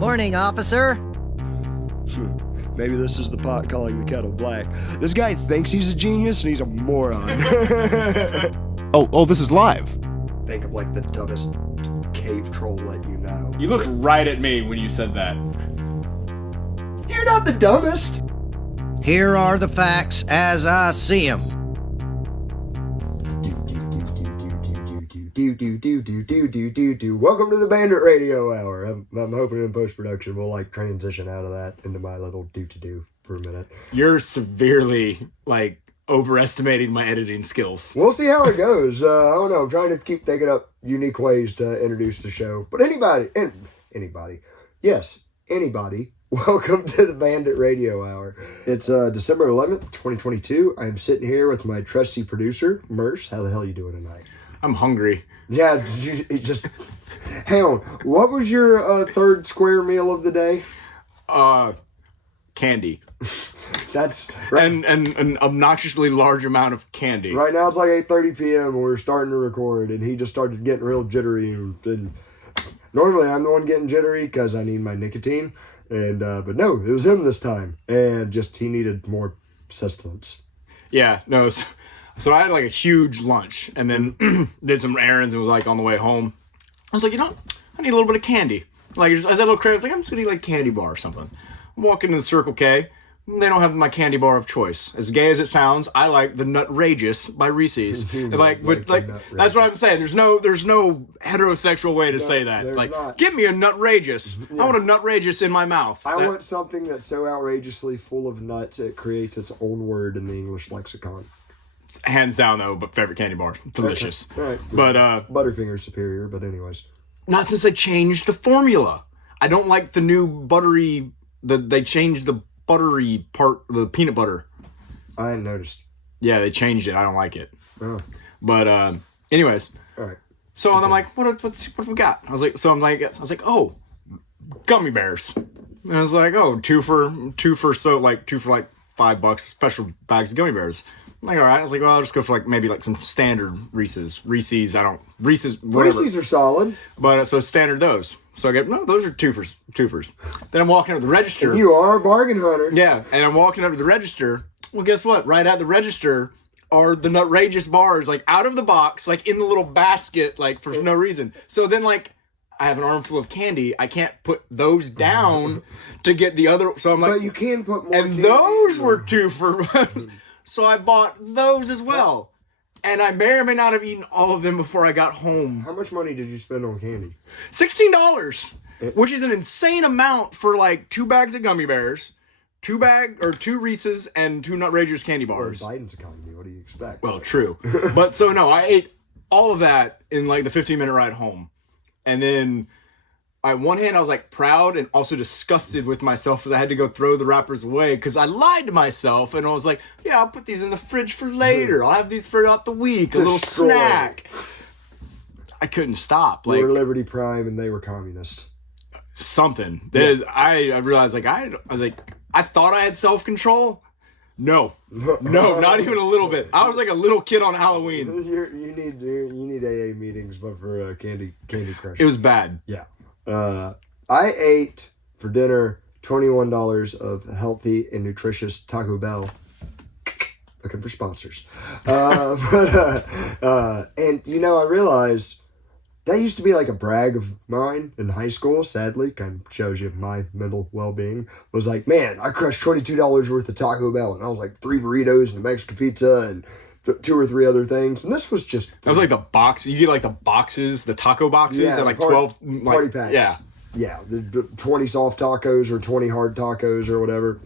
Morning, officer. Maybe this is the pot calling the kettle black. This guy thinks he's a genius and he's a moron. Oh, this is live. Think of like the dumbest cave troll let you know. You looked right at me when you said that. You're not the dumbest. Here are the facts as I see them. Welcome to the Bandit Radio Hour. I'm hoping in post-production we'll like transition out of that into my little do for a minute. You're severely overestimating my editing skills. We'll see how it goes. I don't know. I'm trying to keep thinking up unique ways to introduce the show. But anybody, welcome to the Bandit Radio Hour. It's December 11th, 2022. I'm sitting here with my trusty producer, Merce. How the hell you doing tonight? I'm hungry. Yeah, just hang on. What was your third square meal of the day? Candy. That's right. And an obnoxiously large amount of candy. Right now it's like 8:30 p.m. and we're starting to record, and he just started getting real jittery. And normally I'm the one getting jittery because I need my nicotine, but no, it was him this time, and just he needed more sustenance. Yeah, no. So I had a huge lunch, and then did some errands, and was on the way home. I was like, I need a little bit of candy. I was that little craving. I was I'm just gonna eat candy bar or something. I'm walking to the Circle K. They don't have my candy bar of choice. As gay as it sounds, I like the Nutrageous by Reese's. That's what I'm saying. There's no heterosexual way to say that. Not. Give me a Nutrageous. Yeah. I want a Nutrageous in my mouth. I want something that's so outrageously full of nuts it creates its own word in the English lexicon. Hands down, though, but favorite candy bar. Delicious. Right. But Butterfinger's superior, but anyways. Not since they changed the formula. I don't like the new buttery. They changed the buttery part, the peanut butter. I hadn't noticed. Yeah, they changed it. I don't like it. Oh. But anyways. All right. So I'm like, what we got? I was like, oh, gummy bears. And I was like, oh, two for $5, special bags of gummy bears. I'm like, all right. I was like, well, I'll just go for maybe some standard Reese's. Reese's, whatever. Reese's are solid. But so standard those. So I get, no, those are twofers. Then I'm walking up to the register. And you are a bargain hunter. Yeah, and I'm walking up to the register. Well, guess what? Right at the register are the Nutrageous bars, out of the box, in the little basket, for no reason. So then, I have an armful of candy. I can't put those down to get the other. So I'm like, but you can put more. And those were 2 for. So I bought those as well. And I may or may not have eaten all of them before I got home. How much money did you spend on candy? $16, which is an insane amount for 2 bags of gummy bears, 2 Reese's, and 2 Nutrageous candy bars. Well, Biden's economy, what do you expect? Well, true. But so no, I ate all of that in the 15-minute ride home. And then on one hand, I was proud and also disgusted with myself because I had to go throw the wrappers away because I lied to myself and I was like, yeah, I'll put these in the fridge for later. I'll have these throughout the week, a little snack. I couldn't stop. You were Liberty Prime and they were communist. Something. Yeah. I realized I thought I had self-control. No, not even a little bit. I was like a little kid on Halloween. You need AA meetings, but for Candy Crush. It was bad. Yeah. I ate for dinner $21 of healthy and nutritious Taco Bell. Looking for sponsors. And I realized that used to be a brag of mine in high school, sadly. Kind of shows you my mental well-being. Was man, I crushed $22 worth of Taco Bell. And I was 3 burritos and a Mexican pizza and 2 or 3 other things. And this was just... That was the box. You get the boxes, the taco boxes. Yeah, at 12... party packs. Yeah. Yeah, the 20 soft tacos or 20 hard tacos or whatever.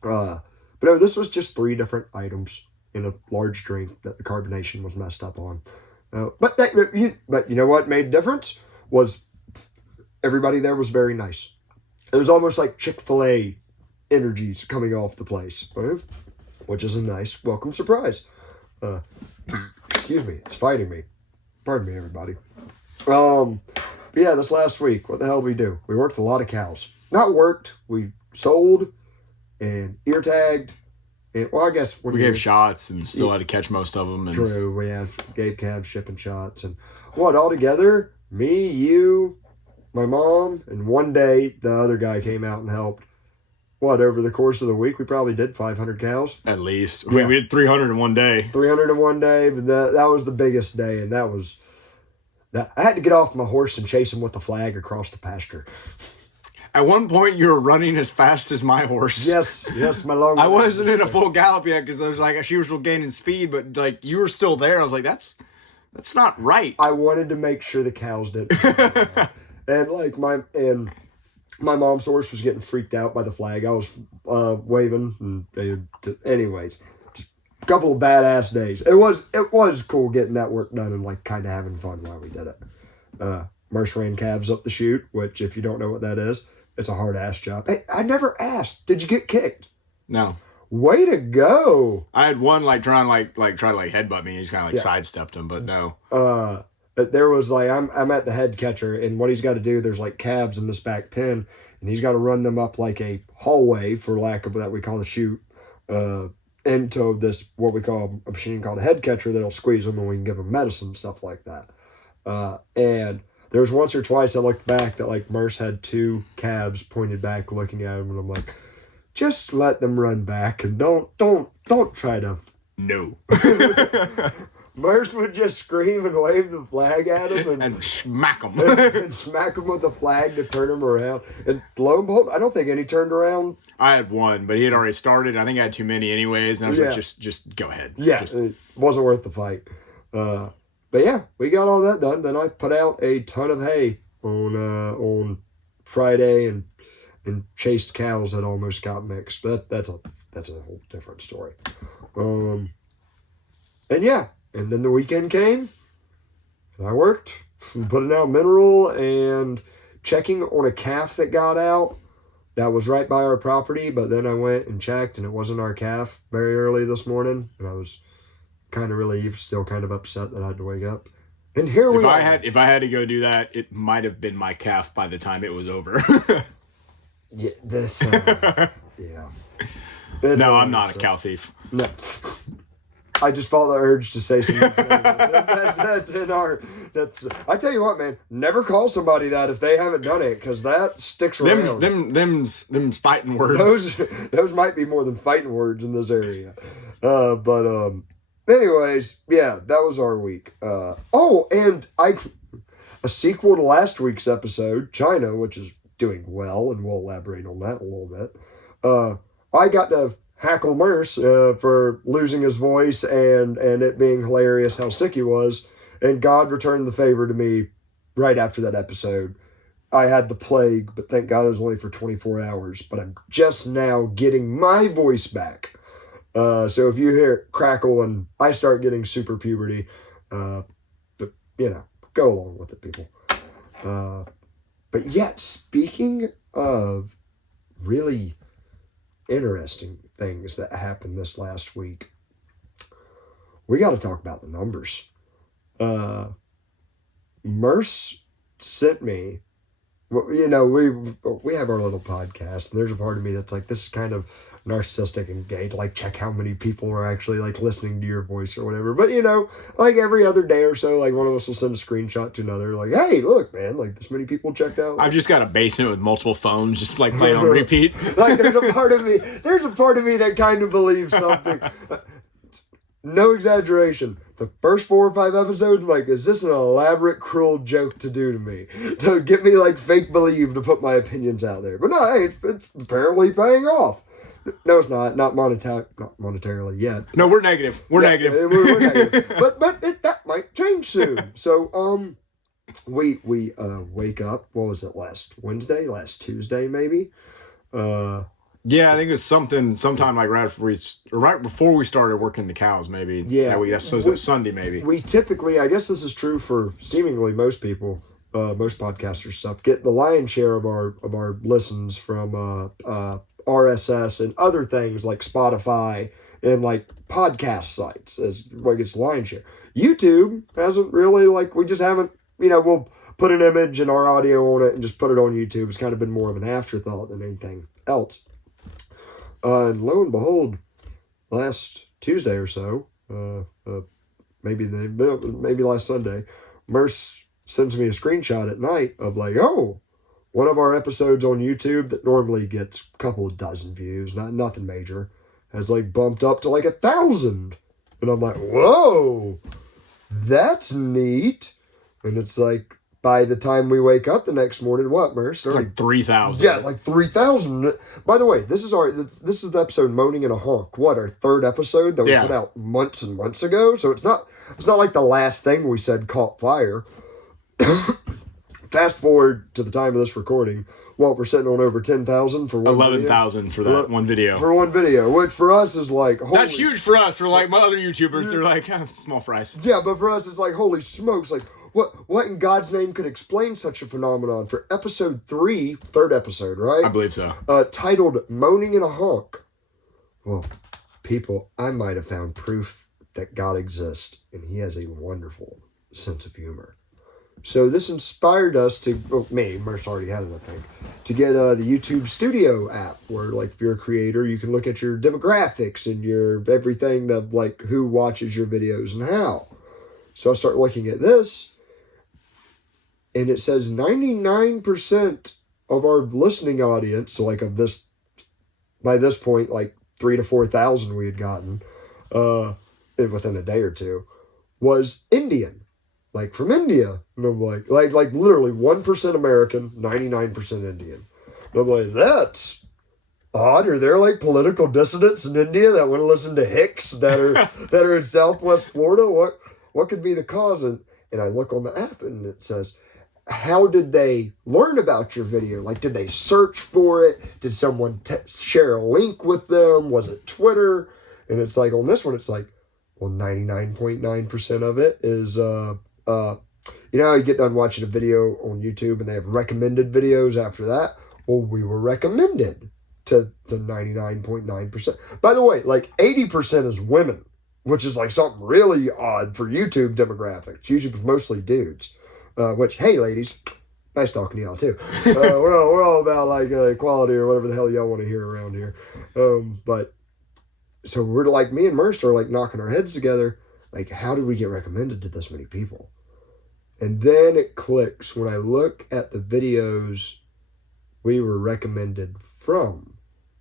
But no, this was just 3 different items in a large drink that the carbonation was messed up on. But you know what made a difference was everybody there was very nice. It was almost like Chick-fil-A energies coming off the place, which is a nice welcome surprise. Excuse me, it's fighting me. Pardon me, everybody. But yeah, this last week, what the hell did we do? We worked a lot of cows. Not worked, we sold and ear tagged. And, well, I guess we gave shots and still had to catch most of them. And... True, we gave calves shipping shots. And what, all together, me, you, my mom, and one day the other guy came out and helped. What, over the course of the week, we probably did 500 cows? At least. Yeah. We did 300 in one day. 300 in one day, but that was the biggest day, and that was... I had to get off my horse and chase him with a flag across the pasture. At one point, you were running as fast as my horse. Yes, my long... I wasn't in a full gallop yet because I was like, she was still gaining speed, but like you were still there. I was like, that's not right. I wanted to make sure the cows didn't. And like my mom's horse was getting freaked out by the flag. I was waving, and anyways, just a couple of badass days. It was cool getting that work done and like kind of having fun while we did it. Merce ran calves up the chute, which if you don't know what that is, it's a hard ass job. Hey, I never asked. Did you get kicked? No. Way to go! I had one like trying to headbutt me. He's kind of like sidestepped him, but no. There was like I'm at the head catcher, and what he's got to do, there's like calves in this back pen, and he's got to run them up like a hallway, for lack of that we call the chute, into this what we call a machine called a head catcher that'll squeeze them, and we can give them medicine and stuff like that. And there was once or twice I looked back that like Merce had two calves pointed back looking at him, and I'm like, just let them run back and don't try to. No. Merce would just scream and wave the flag at him and smack him. and smack him with the flag to turn him around. And lo and behold, I don't think any turned around. I had one, but he had already started. I think I had too many anyways, and I was like, just go ahead. Yeah, it wasn't worth the fight. But yeah, we got all that done. Then I put out a ton of hay on Friday and chased cows that almost got mixed. But that's a whole different story. And yeah, and then the weekend came, and I worked, putting out mineral and checking on a calf that got out that was right by our property. But then I went and checked, and it wasn't our calf very early this morning, and I was kind of relieved, still kind of upset that I had to wake up. And here we are. If I had to go do that, it might have been my calf by the time it was over. Yeah, this. Yeah. No, I'm not a cow thief. No. I just felt the urge to say something. That's in our. I tell you what, man. Never call somebody that if they haven't done it, because that sticks around. Them's fighting words. Those might be more than fighting words in this area. But anyways, yeah, that was our week. And a sequel to last week's episode, China, which is doing well, and we'll elaborate on that a little bit. I got to hackle Merce for losing his voice and it being hilarious how sick he was, and God returned the favor to me right after that episode. I had the plague, but thank God it was only for 24 hours, but I'm just now getting my voice back. So if you hear it crackle and I start getting super puberty, but go along with it, people. But yet, speaking of really interesting things that happened this last week, we got to talk about the numbers. Merce sent me, we have our little podcast, and there's a part of me that's like, this is kind of narcissistic and gay to like check how many people are actually like listening to your voice or whatever. But like every other day or so, like one of us will send a screenshot to another, like, hey, look, man, like this many people checked out. I've just got a basement with multiple phones, just like playing on repeat. Like there's a part of me that kind of believes something. No exaggeration. The first 4 or 5 episodes, I'm like, is this an elaborate, cruel joke to do to me? To get me like fake believe to put my opinions out there. But no, hey, it's apparently paying off. No, it's not. Not monetarily yet. No, we're negative. We're negative. We're negative. But that might change soon. So we wake up. What was it? Last Tuesday, maybe. Yeah, I think it was sometime like right before we started working the cows, maybe. Yeah. So it was Sunday, maybe. We typically, I guess this is true for seemingly most people, most podcasters stuff, get the lion's share of our listens from RSS and other things like Spotify and like podcast sites as like it's lion's share. YouTube hasn't really, like, we just haven't, we'll put an image and our audio on it and just put it on YouTube. It's kind of been more of an afterthought than anything else. And lo and behold, last Tuesday or so, maybe last Sunday, Merce sends me a screenshot at night of like, oh, one of our episodes on YouTube that normally gets a couple of dozen views, nothing major, has like bumped up to like 1,000. And I'm like, whoa, that's neat. And it's like, by the time we wake up the next morning, what, Merce? It's like 3,000. Yeah, like 3,000. By the way, this is the episode Moaning in a Honk. What, our third episode that we put out months and months ago? So it's not like the last thing we said caught fire. Fast forward to the time of this recording, we're sitting on over 10,000 for one 11,000 for that one video. For one video, which for us is like... That's huge for us. For like my other YouTubers, they're like, small fries. Yeah, but for us, it's like, holy smokes, like, what in God's name could explain such a phenomenon? For episode 3, third episode, right? I believe so. Titled Moaning in a Honk. Well, people, I might have found proof that God exists, and he has a wonderful sense of humor. So this inspired us to, Merce already had it, I think, to get the YouTube Studio app, where, like, if you're a creator, you can look at your demographics and your everything that, like, who watches your videos and how. So I start looking at this, and it says 99% of our listening audience, so like of this, by this point, like 3,000 to 4,000 we had gotten within a day or two, was Indian. Like from India. And I'm like literally 1% American, 99% Indian. And I'm like, that's odd. Are there like political dissidents in India that want to listen to Hicks that are in Southwest Florida? What could be the cause? And I look on the app and it says, how did they learn about your video? Like, did they search for it? Did someone share a link with them? Was it Twitter? And it's like, on this one, it's like, well, 99.9% of it is, you know how you get done watching a video on YouTube and they have recommended videos after that? Well, we were recommended to the 99.9%. By the way, like 80% is women, which is like something really odd for YouTube demographics. Usually it's mostly dudes. Which, hey, ladies, nice talking to y'all too. We're all about like equality or whatever the hell y'all want to hear around here. But so we're like, me and Mercer are like knocking our heads together. Like, how did we get recommended to this many people? And then it clicks when I look at the videos we were recommended from.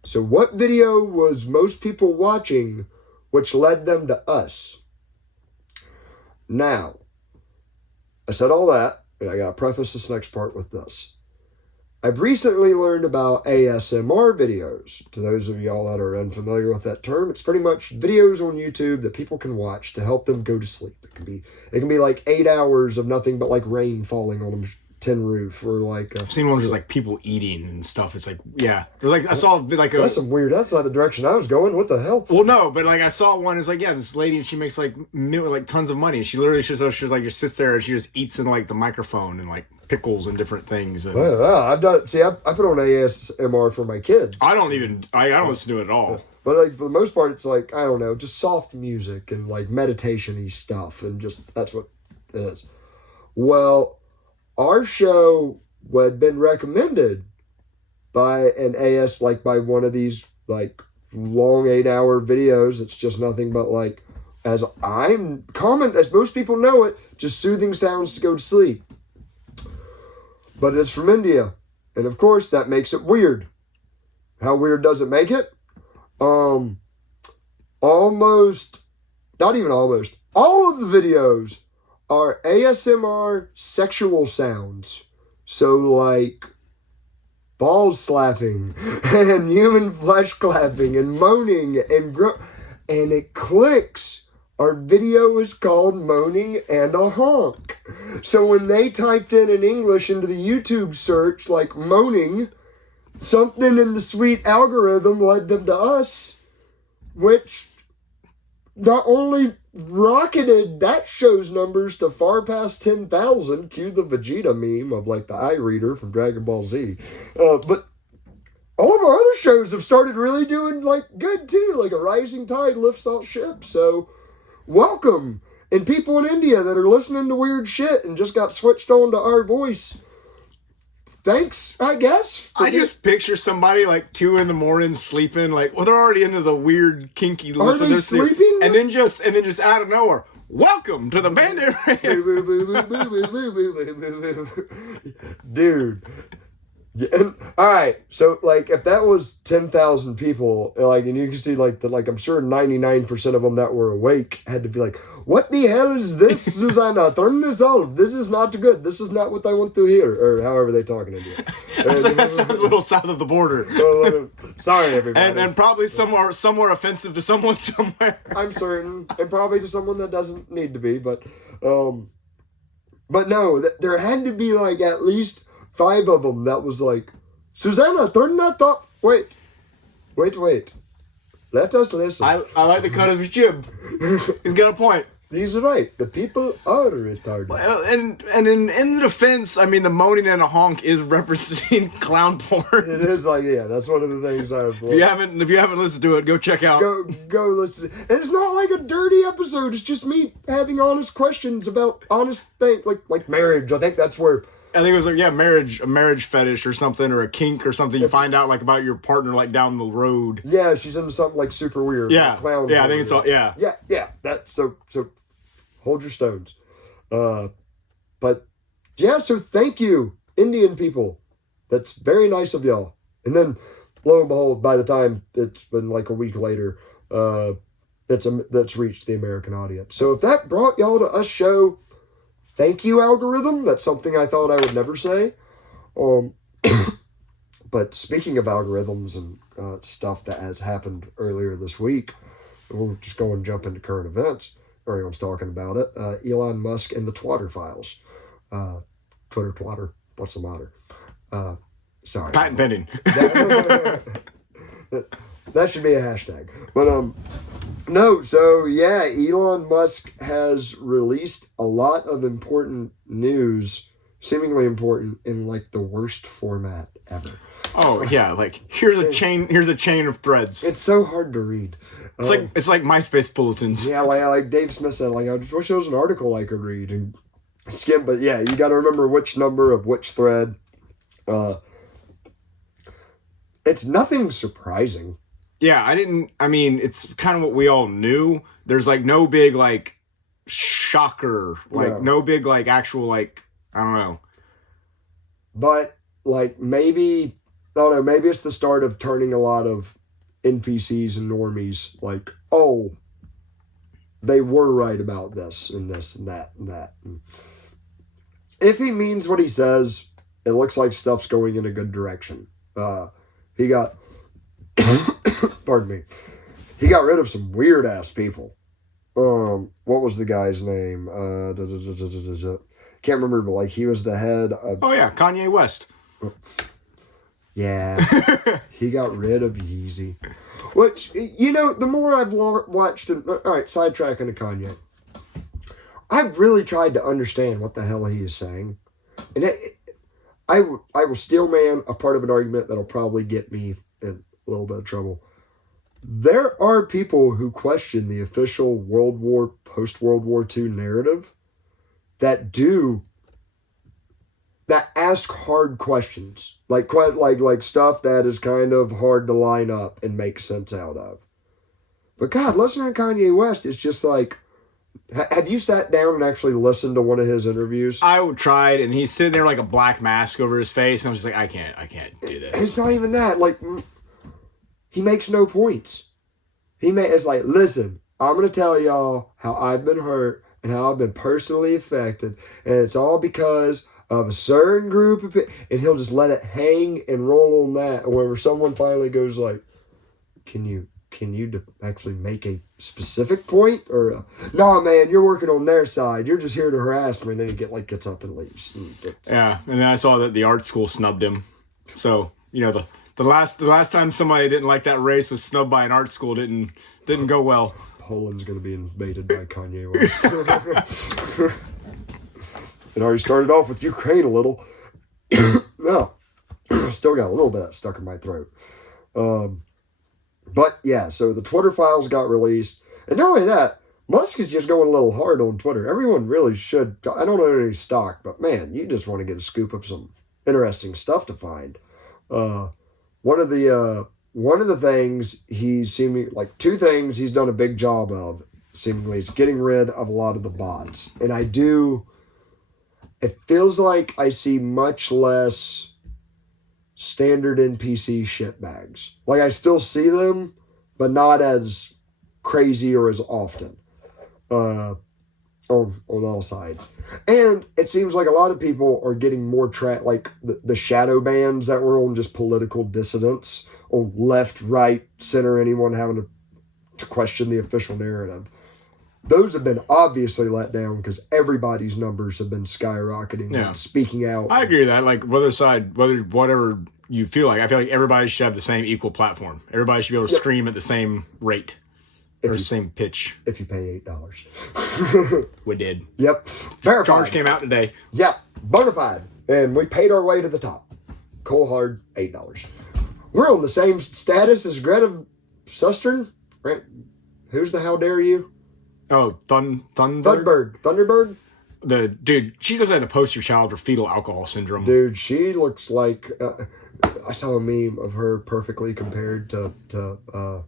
So what video was most people watching, which led them to us? Now, I said all that, and I got to preface this next part with this. I've recently learned about ASMR videos. To those of y'all that are unfamiliar with that term, it's pretty much videos on YouTube that people can watch to help them go to sleep. It can be like 8 hours of nothing but like rain falling on a tin roof, or like I've seen ones with like people eating and stuff. It's like, yeah, there's like I saw like that's some weird. That's not the direction I was going. What the hell? Well, no, but like I saw one. It's like, yeah, this lady, and she makes like tons of money. She literally she's like just sits there and she just eats in like the microphone and like pickles and different things. And well, I've done. See, I put on ASMR for my kids. I don't listen to it at all. But like for the most part, it's like, I don't know, just soft music and like meditation-y stuff, and just that's what it is. Well, our show had been recommended by an by one of these like long 8-hour videos. It's just nothing but like, as most people know it, just soothing sounds to go to sleep. But it's from India, and of course that makes it weird. How weird does it make it? Not even almost, all of the videos are ASMR sexual sounds. So like balls slapping and human flesh clapping and moaning and and it clicks. Our video is called Moaning and a Honk. So when they typed in English into the YouTube search like moaning, something in the sweet algorithm led them to us, which not only rocketed that show's numbers to far past 10,000, cue the Vegeta meme of like the eye reader from Dragon Ball Z, but all of our other shows have started really doing like good too, like a rising tide lifts all ships. So welcome. And people in India that are listening to weird shit and just got switched on to our voice, thanks, I guess. I just picture somebody like 2 a.m. sleeping, like, well, they're already into the weird kinky. Are they sleeping? And then just out of nowhere, Welcome to the Bandit Dude. Yeah, and, all right, so like if that was 10,000 people, like, and you can see like I'm sure 99% of them that were awake had to be like, "What the hell is this, Susanna? Turn this off. This is not good. This is not what I want to hear," or however they talking to you. So that sounds a little south of the border. Sorry, everybody. And probably somewhere offensive to someone somewhere. I'm certain, and probably to someone that doesn't need to be, but no, there had to be like at least 5 of them that was like, "Susanna, turn that off. Wait. Let us listen." I like the cut of his jib. He's got a point. He's right. The people are retarded. Well, and in the defense, I mean, the moaning and a honk is referencing clown porn. It is like, yeah, that's one of the things I've. If you haven't listened to it, go check out. Go listen. And it's not like a dirty episode. It's just me having honest questions about honest things, like marriage. I think that's where. I think it was like, yeah, a marriage fetish or something, or a kink or something. You find out like about your partner like down the road. Yeah, she's into something like super weird. Yeah, like clown yeah, I think it's all, yeah. Yeah. That's so. Hold your stones. But yeah, so thank you, Indian people. That's very nice of y'all. And then, lo and behold, by the time it's been like a week later, that's reached the American audience. So if that brought y'all to us show, thank you, algorithm. That's something I thought I would never say. But speaking of algorithms and stuff that has happened earlier this week, we'll just go and jump into current events. Everyone's talking about it. Elon Musk and the Twatter files. Twitter twatter. What's the matter? Sorry. Patent pending. That should be a hashtag. But no, so yeah, Elon Musk has released a lot of important news, seemingly important in like the worst format ever. Oh yeah, like here's a chain of threads. It's so hard to read. It's like MySpace bulletins. Yeah, like Dave Smith said, like I just wish there was an article I could read and skim. But yeah, you got to remember which number of which thread. It's nothing surprising. Yeah, I mean, it's kind of what we all knew. There's like no big like shocker, like no big like actual like I don't know. But like maybe I don't know. Maybe it's the start of turning a lot of NPCs and normies like, oh, they were right about this and this and that and that. And if he means what he says, it looks like stuff's going in a good direction. He got, pardon me, he got rid of some weird ass people. What was the guy's name? Can't remember, but like he was the head of. Oh yeah, Kanye West. Yeah, he got rid of Yeezy. Which, you know, the more I've watched him... All right, sidetracking to Kanye. I've really tried to understand what the hell he is saying. And I will still man a part of an argument that'll probably get me in a little bit of trouble. There are people who question the official post-World War II narrative that ask hard questions, like stuff that is kind of hard to line up and make sense out of. But God, listening to Kanye West is just like, have you sat down and actually listened to one of his interviews? I tried, and he's sitting there like a black mask over his face, and I'm just like, I can't do this. It's not even that. Like, he makes no points. It's like, listen, I'm gonna tell y'all how I've been hurt and how I've been personally affected, and it's all because of a certain group of people, and he'll just let it hang and roll on that. And whenever someone finally goes like, can you actually make a specific point? Or, no, man, you're working on their side. You're just here to harass me. And then he gets up and leaves. Yeah, and then I saw that the art school snubbed him. So, you know, the last time somebody didn't like that race was snubbed by an art school didn't go well. Poland's going to be invaded by Kanye West. It already started off with Ukraine a little. No, still got a little bit of that stuck in my throat. But yeah, so the Twitter files got released. And not only that, Musk is just going a little hard on Twitter. Everyone really should. I don't own any stock, but man, you just want to get a scoop of some interesting stuff to find. One of the things he's seeming like two things he's done a big job of seemingly. It's getting rid of a lot of the bots. And it feels like I see much less standard NPC shitbags. Like, I still see them, but not as crazy or as often. On all sides. And it seems like a lot of people are getting more like the shadow bans that were on just political dissidents, on left, right, center, anyone having to question the official narrative. Those have been obviously let down because everybody's numbers have been skyrocketing and speaking out. I agree with that. Like, whatever you feel like, I feel like everybody should have the same equal platform. Everybody should be able to scream at the same rate. Or same pitch. If you pay $8. We did. Yep. Verified. Charge came out today. Yep. Bonafide. And we paid our way to the top. Cold hard, $8. We're on the same status as Greta Sustern. Who's the how dare you? Oh, Thunberg. Thunderbird? Dude, she looks like the poster child for fetal alcohol syndrome. Dude, she looks like... I saw a meme of her perfectly compared to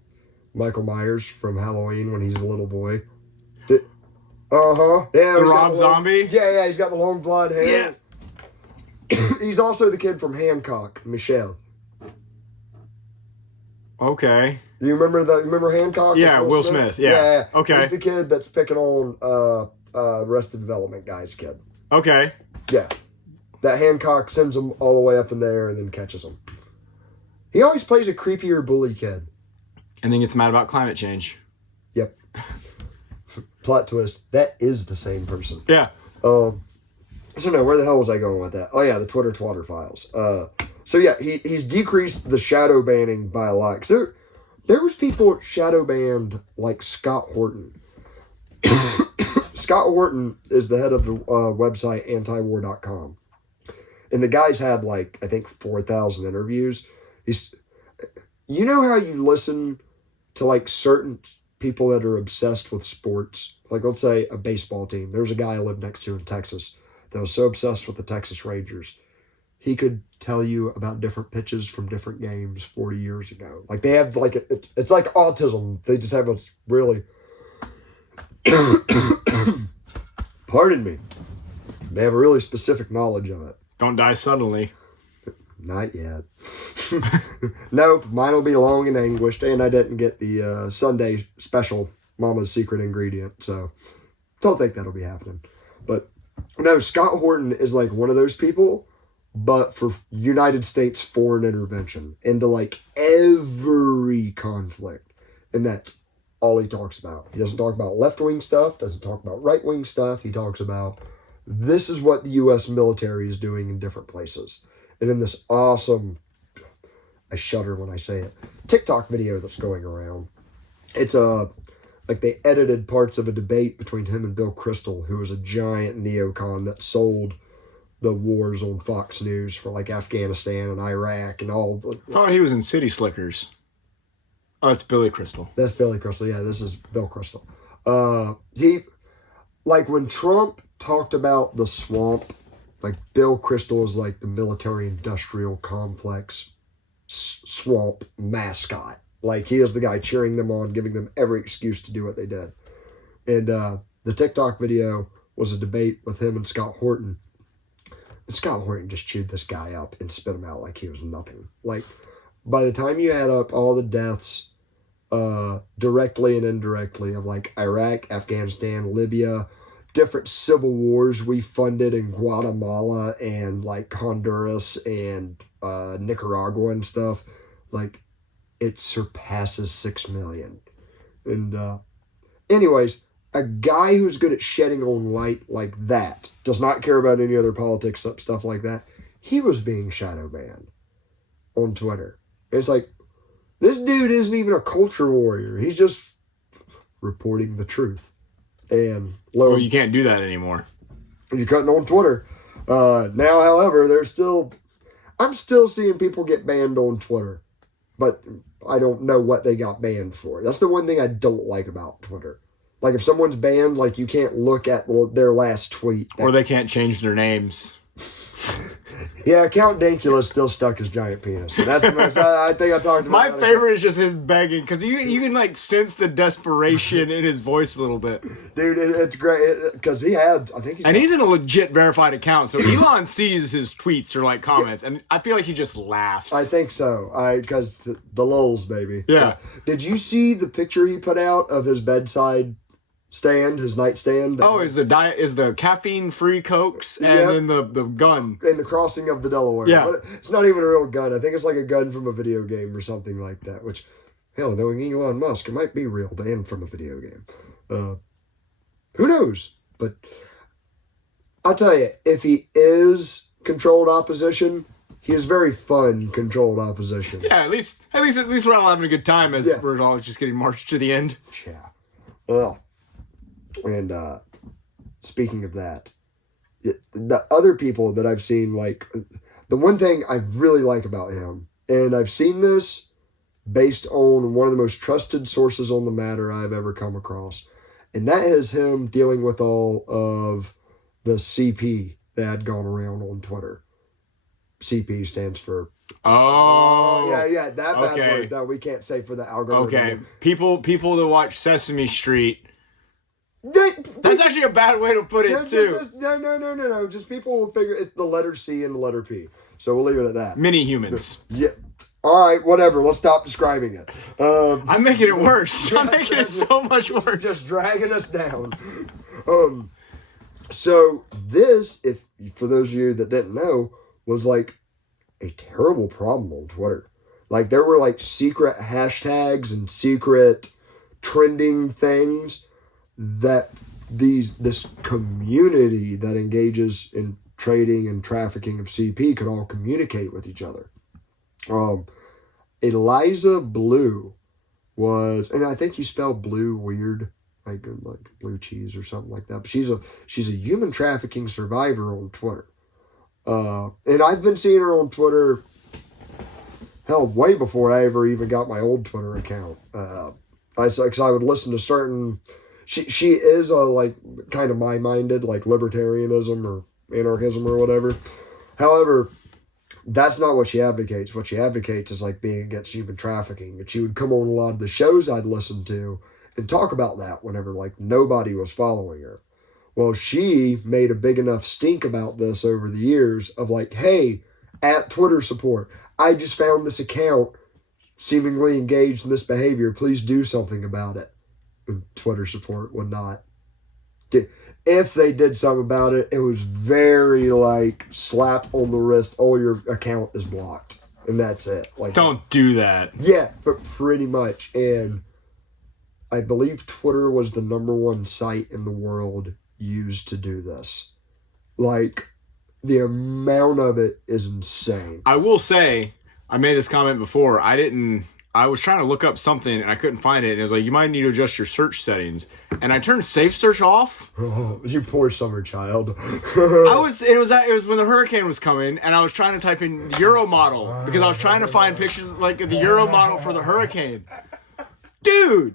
Michael Myers from Halloween when he's a little boy. Yeah. The Rob Zombie? Yeah, he's got the long blonde hair. Yeah. He's also the kid from Hancock, Michelle. Okay. You remember Hancock? Yeah, Will Smith. Yeah. Okay. He's the kid that's picking on Arrested Development guy's kid. Okay. Yeah. That Hancock sends him all the way up in there and then catches him. He always plays a creepier bully kid. And then gets mad about climate change. Yep. Plot twist. That is the same person. Yeah. So no, where the hell was I going with that? Oh yeah, the Twitter Twatter files. So yeah, he's decreased the shadow banning by a lot. 'Cause there was people shadow banned like Scott Horton. Scott Horton is the head of the website antiwar.com. And the guy's had like, I think 4,000 interviews. You know how you listen to like certain people that are obsessed with sports? Like, let's say a baseball team. There's a guy I lived next to in Texas that was so obsessed with the Texas Rangers. He could tell you about different pitches from different games 40 years ago. Like, they have like, it's like autism. They just have a really, pardon me. They have a really specific knowledge of it. Don't die suddenly. Not yet. Nope, mine will be long and anguished, and I didn't get the Sunday special Mama's Secret Ingredient, so don't think that'll be happening. But no, Scott Horton is like one of those people, but for United States foreign intervention into like every conflict, and that's all he talks about. He doesn't talk about left-wing stuff, doesn't talk about right-wing stuff. He talks about this is what the U.S. military is doing in different places. And in this awesome, I shudder when I say it, TikTok video that's going around, it's like they edited parts of a debate between him and Bill Kristol, who was a giant neocon that sold the wars on Fox News for like Afghanistan and Iraq and all. Oh, he was in City Slickers. Oh, that's Billy Crystal. That's Billy Crystal. Yeah, this is Bill Kristol. He, like when Trump talked about the swamp, like Bill Kristol is like the military-industrial complex swamp mascot. Like he is the guy cheering them on, giving them every excuse to do what they did. And the TikTok video was a debate with him and Scott Horton. And Scott Horton just chewed this guy up and spit him out like he was nothing. Like by the time you add up all the deaths directly and indirectly of like Iraq, Afghanistan, Libya, different civil wars we funded in Guatemala and like Honduras and Nicaragua and stuff, like it surpasses 6 million. And anyways, a guy who's good at shedding on light like that, does not care about any other politics, stuff like that, he was being shadow banned on Twitter. And it's like, this dude isn't even a culture warrior. He's just reporting the truth. And well, you can't do that anymore. You're cutting on Twitter. Now, however, I'm still seeing people get banned on Twitter, but I don't know what they got banned for. That's the one thing I don't like about Twitter. Like if someone's banned, like you can't look at their last tweet. Or they can't change their names. Yeah, Count Dankula's still stuck his giant penis. And that's the most, I think I talked about My that. favorite is just his begging, because you can like sense the desperation in his voice a little bit. Dude, it's great because he had, I think And he's in a legit verified account, so Elon sees his tweets or like comments, and I feel like he just laughs. I think so. Because the lulz, baby. Yeah. Did you see the picture he put out of his bedside stand, his nightstand? Oh, is the caffeine-free Cokes and Yep. then the gun. In the crossing of the Delaware. Yeah. But it's not even a real gun. I think it's like a gun from a video game or something like that. Which, hell, knowing Elon Musk, it might be real, but and from a video game. Who knows? But I'll tell you, if he is controlled opposition, he is very fun controlled opposition. Yeah, at least we're all having a good time as we're all just getting marched to the end. Yeah. Well, and speaking of that, the other people that I've seen, like, the one thing I really like about him, and I've seen this based on one of the most trusted sources on the matter I've ever come across, and that is him dealing with all of the CP that had gone around on Twitter. CP stands for... Oh. Yeah, that bad word that we can't say for the algorithm. Okay. People that watch Sesame Street... That's That's actually a bad way to put it, too. No. Just people will figure it's the letter C and the letter P. So we'll leave it at that. Mini humans. Yeah. All right, whatever. Let's stop describing it. I'm making it worse. I'm making it so much worse. Just dragging us down. So this, if for those of you that didn't know, was like a terrible problem on Twitter. Like there were like secret hashtags and secret trending things that this community that engages in trading and trafficking of CP could all communicate with each other. Eliza Blue was, and I think you spell blue weird, like blue cheese or something like that. But she's a human trafficking survivor on Twitter. And I've been seeing her on Twitter, hell, way before I ever even got my old Twitter account. Because I would listen to certain. She is a like kind of minded like libertarianism or anarchism or whatever. However, that's not what she advocates. What she advocates is like being against human trafficking. And she would come on a lot of the shows I'd listen to and talk about that whenever like nobody was following her. Well, she made a big enough stink about this over the years of like, hey, at Twitter support, I just found this account seemingly engaged in this behavior. Please do something about it. And Twitter support would not. If they did something about it, it was very like slap on the wrist. Oh, your account is blocked, and that's it. Like, don't do that. Yeah, but pretty much. And I believe Twitter was the #1 site in the world used to do this. Like, the amount of it is insane. I will say, I made this comment before. I was trying to look up something and I couldn't find it. And it was like, you might need to adjust your search settings. And I turned safe search off. Oh, you poor summer child. It was when the hurricane was coming, and I was trying to type in Euro model because I was trying to find pictures like the Euro model for the hurricane. Dude,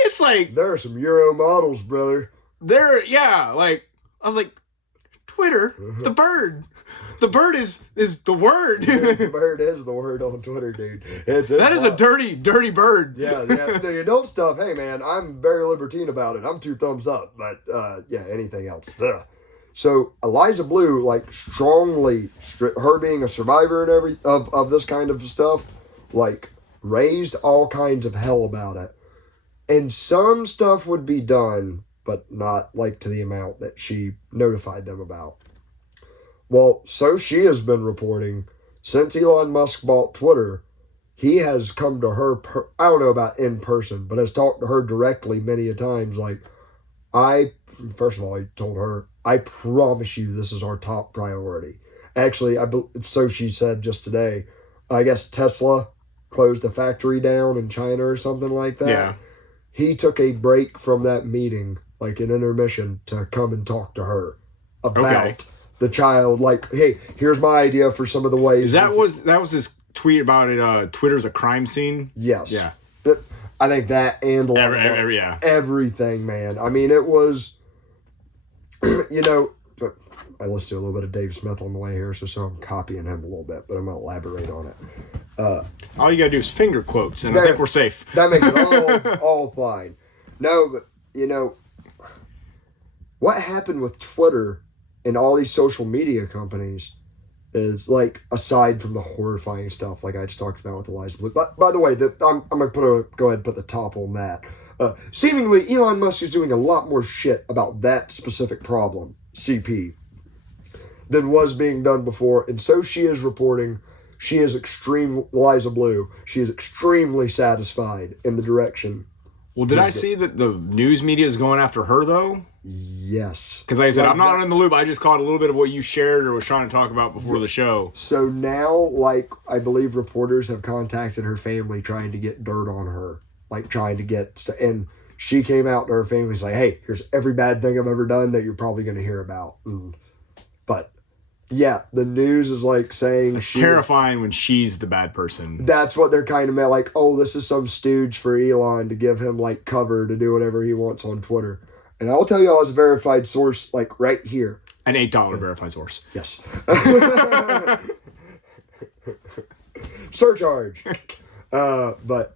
it's like there are some Euro models, brother. I was like, Twitter, the bird. The bird is the word. The bird is the word on Twitter, dude. That is a dirty bird. Yeah. The adult stuff, hey, man, I'm very libertine about it. I'm 2 thumbs up. But, anything else. Ugh. So, Eliza Blue, like, strongly, her being a survivor and of this kind of stuff, like, raised all kinds of hell about it. And some stuff would be done, but not, like, to the amount that she notified them about. Well, so she has been reporting, since Elon Musk bought Twitter, he has come to her, I don't know about in person, but has talked to her directly many a times. Like, first of all, he told her, I promise you this is our top priority. Actually, so she said just today, I guess Tesla closed a factory down in China or something like that. Yeah. He took a break from that meeting, like an intermission, to come and talk to her about the child. Like, hey, here's my idea for some of the ways. That was his tweet about it. Twitter's a crime scene. Yes. Yeah. But I think that and everything, man. I mean, it was, I listened to a little bit of Dave Smith on the way here, so I'm copying him a little bit, but I'm going to elaborate on it. All you got to do is finger quotes, and I think we're safe. That makes it all fine. No, but, you know, what happened with Twitter and all these social media companies is, like, aside from the horrifying stuff like I just talked about with Eliza Blue. But, by the way, I'm going to go ahead and put the top on that. Seemingly, Elon Musk is doing a lot more shit about that specific problem, CP, than was being done before. And so she is reporting, Eliza Blue, she is extremely satisfied in the direction. Well, did I see that the news media is going after her, though? Yes. Because like I said, I'm not in the loop. I just caught a little bit of what you shared or was trying to talk about before the show. So now, like, I believe reporters have contacted her family trying to get dirt on her. Like, trying to get... And she came out to her family and was like, hey, here's every bad thing I've ever done that you're probably going to hear about. But, yeah, the news is, like, saying... It's terrifying when she's the bad person. That's what they're kind of meant. Like, oh, this is some stooge for Elon to give him, like, cover to do whatever he wants on Twitter. And I'll tell you all, as a verified source, like, right here. An $8 verified source. Yes. Surcharge. But...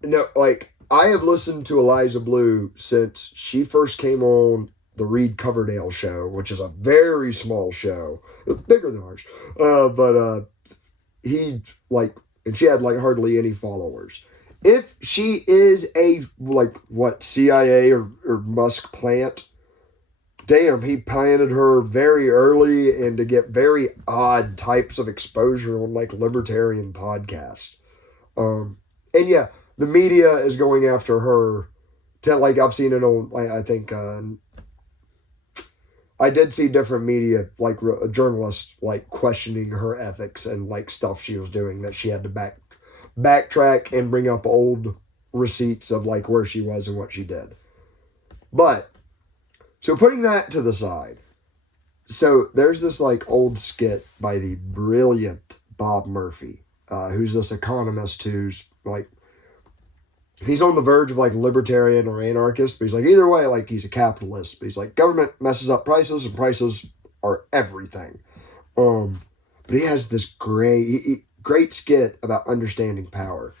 No, like, I have listened to Eliza Blue since she first came on the Reed Coverdale show, which is a very small show, bigger than ours. But he, like, and she had, like, hardly any followers. If she is a, like, what, CIA or Musk plant, damn, he planted her very early and to get very odd types of exposure on, like, libertarian podcasts. And yeah, the media is going after her. Like, I've seen it on, I think, I did see different media, like, journalists, like, questioning her ethics and, like, stuff she was doing that she had to backtrack and bring up old receipts of, like, where she was and what she did. But, so putting that to the side, so there's this, like, old skit by the brilliant Bob Murphy, who's this economist who's, like, he's on the verge of, like, libertarian or anarchist, but he's like, either way, like, he's a capitalist. But he's like, government messes up prices, and prices are everything. But he has this great skit about understanding power.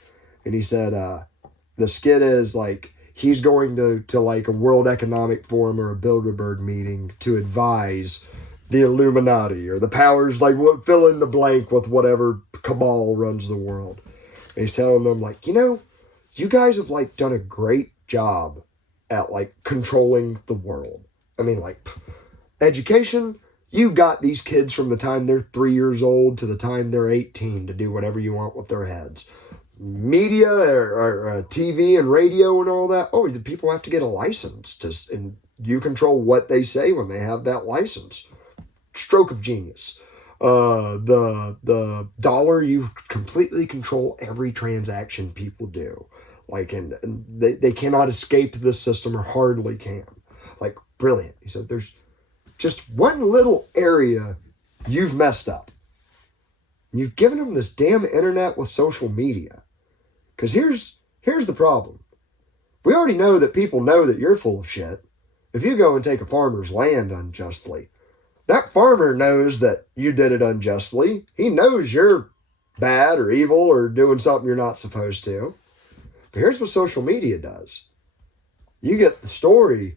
And he said, the skit is, like, he's going to like, a World Economic Forum or a Bilderberg meeting to advise the Illuminati or the powers, like, fill in the blank with whatever cabal runs the world. And he's telling them, like, you know, you guys have, like, done a great job at, like, controlling the world. I mean, like, education, you got these kids from the time they're 3 years old to the time they're 18 to do whatever you want with their heads. Media or TV and radio and all that, oh, the people have to get a license and you control what they say when they have that license. Stroke of genius. The dollar, you completely control every transaction people do. Like, and they cannot escape this system, or hardly can. Like, brilliant. He said, there's just one little area you've messed up. You've given them this damn internet with social media. Because here's the problem. We already know that people know that you're full of shit. If you go and take a farmer's land unjustly, that farmer knows that you did it unjustly. He knows you're bad or evil or doing something you're not supposed to. But here's what social media does. You get the story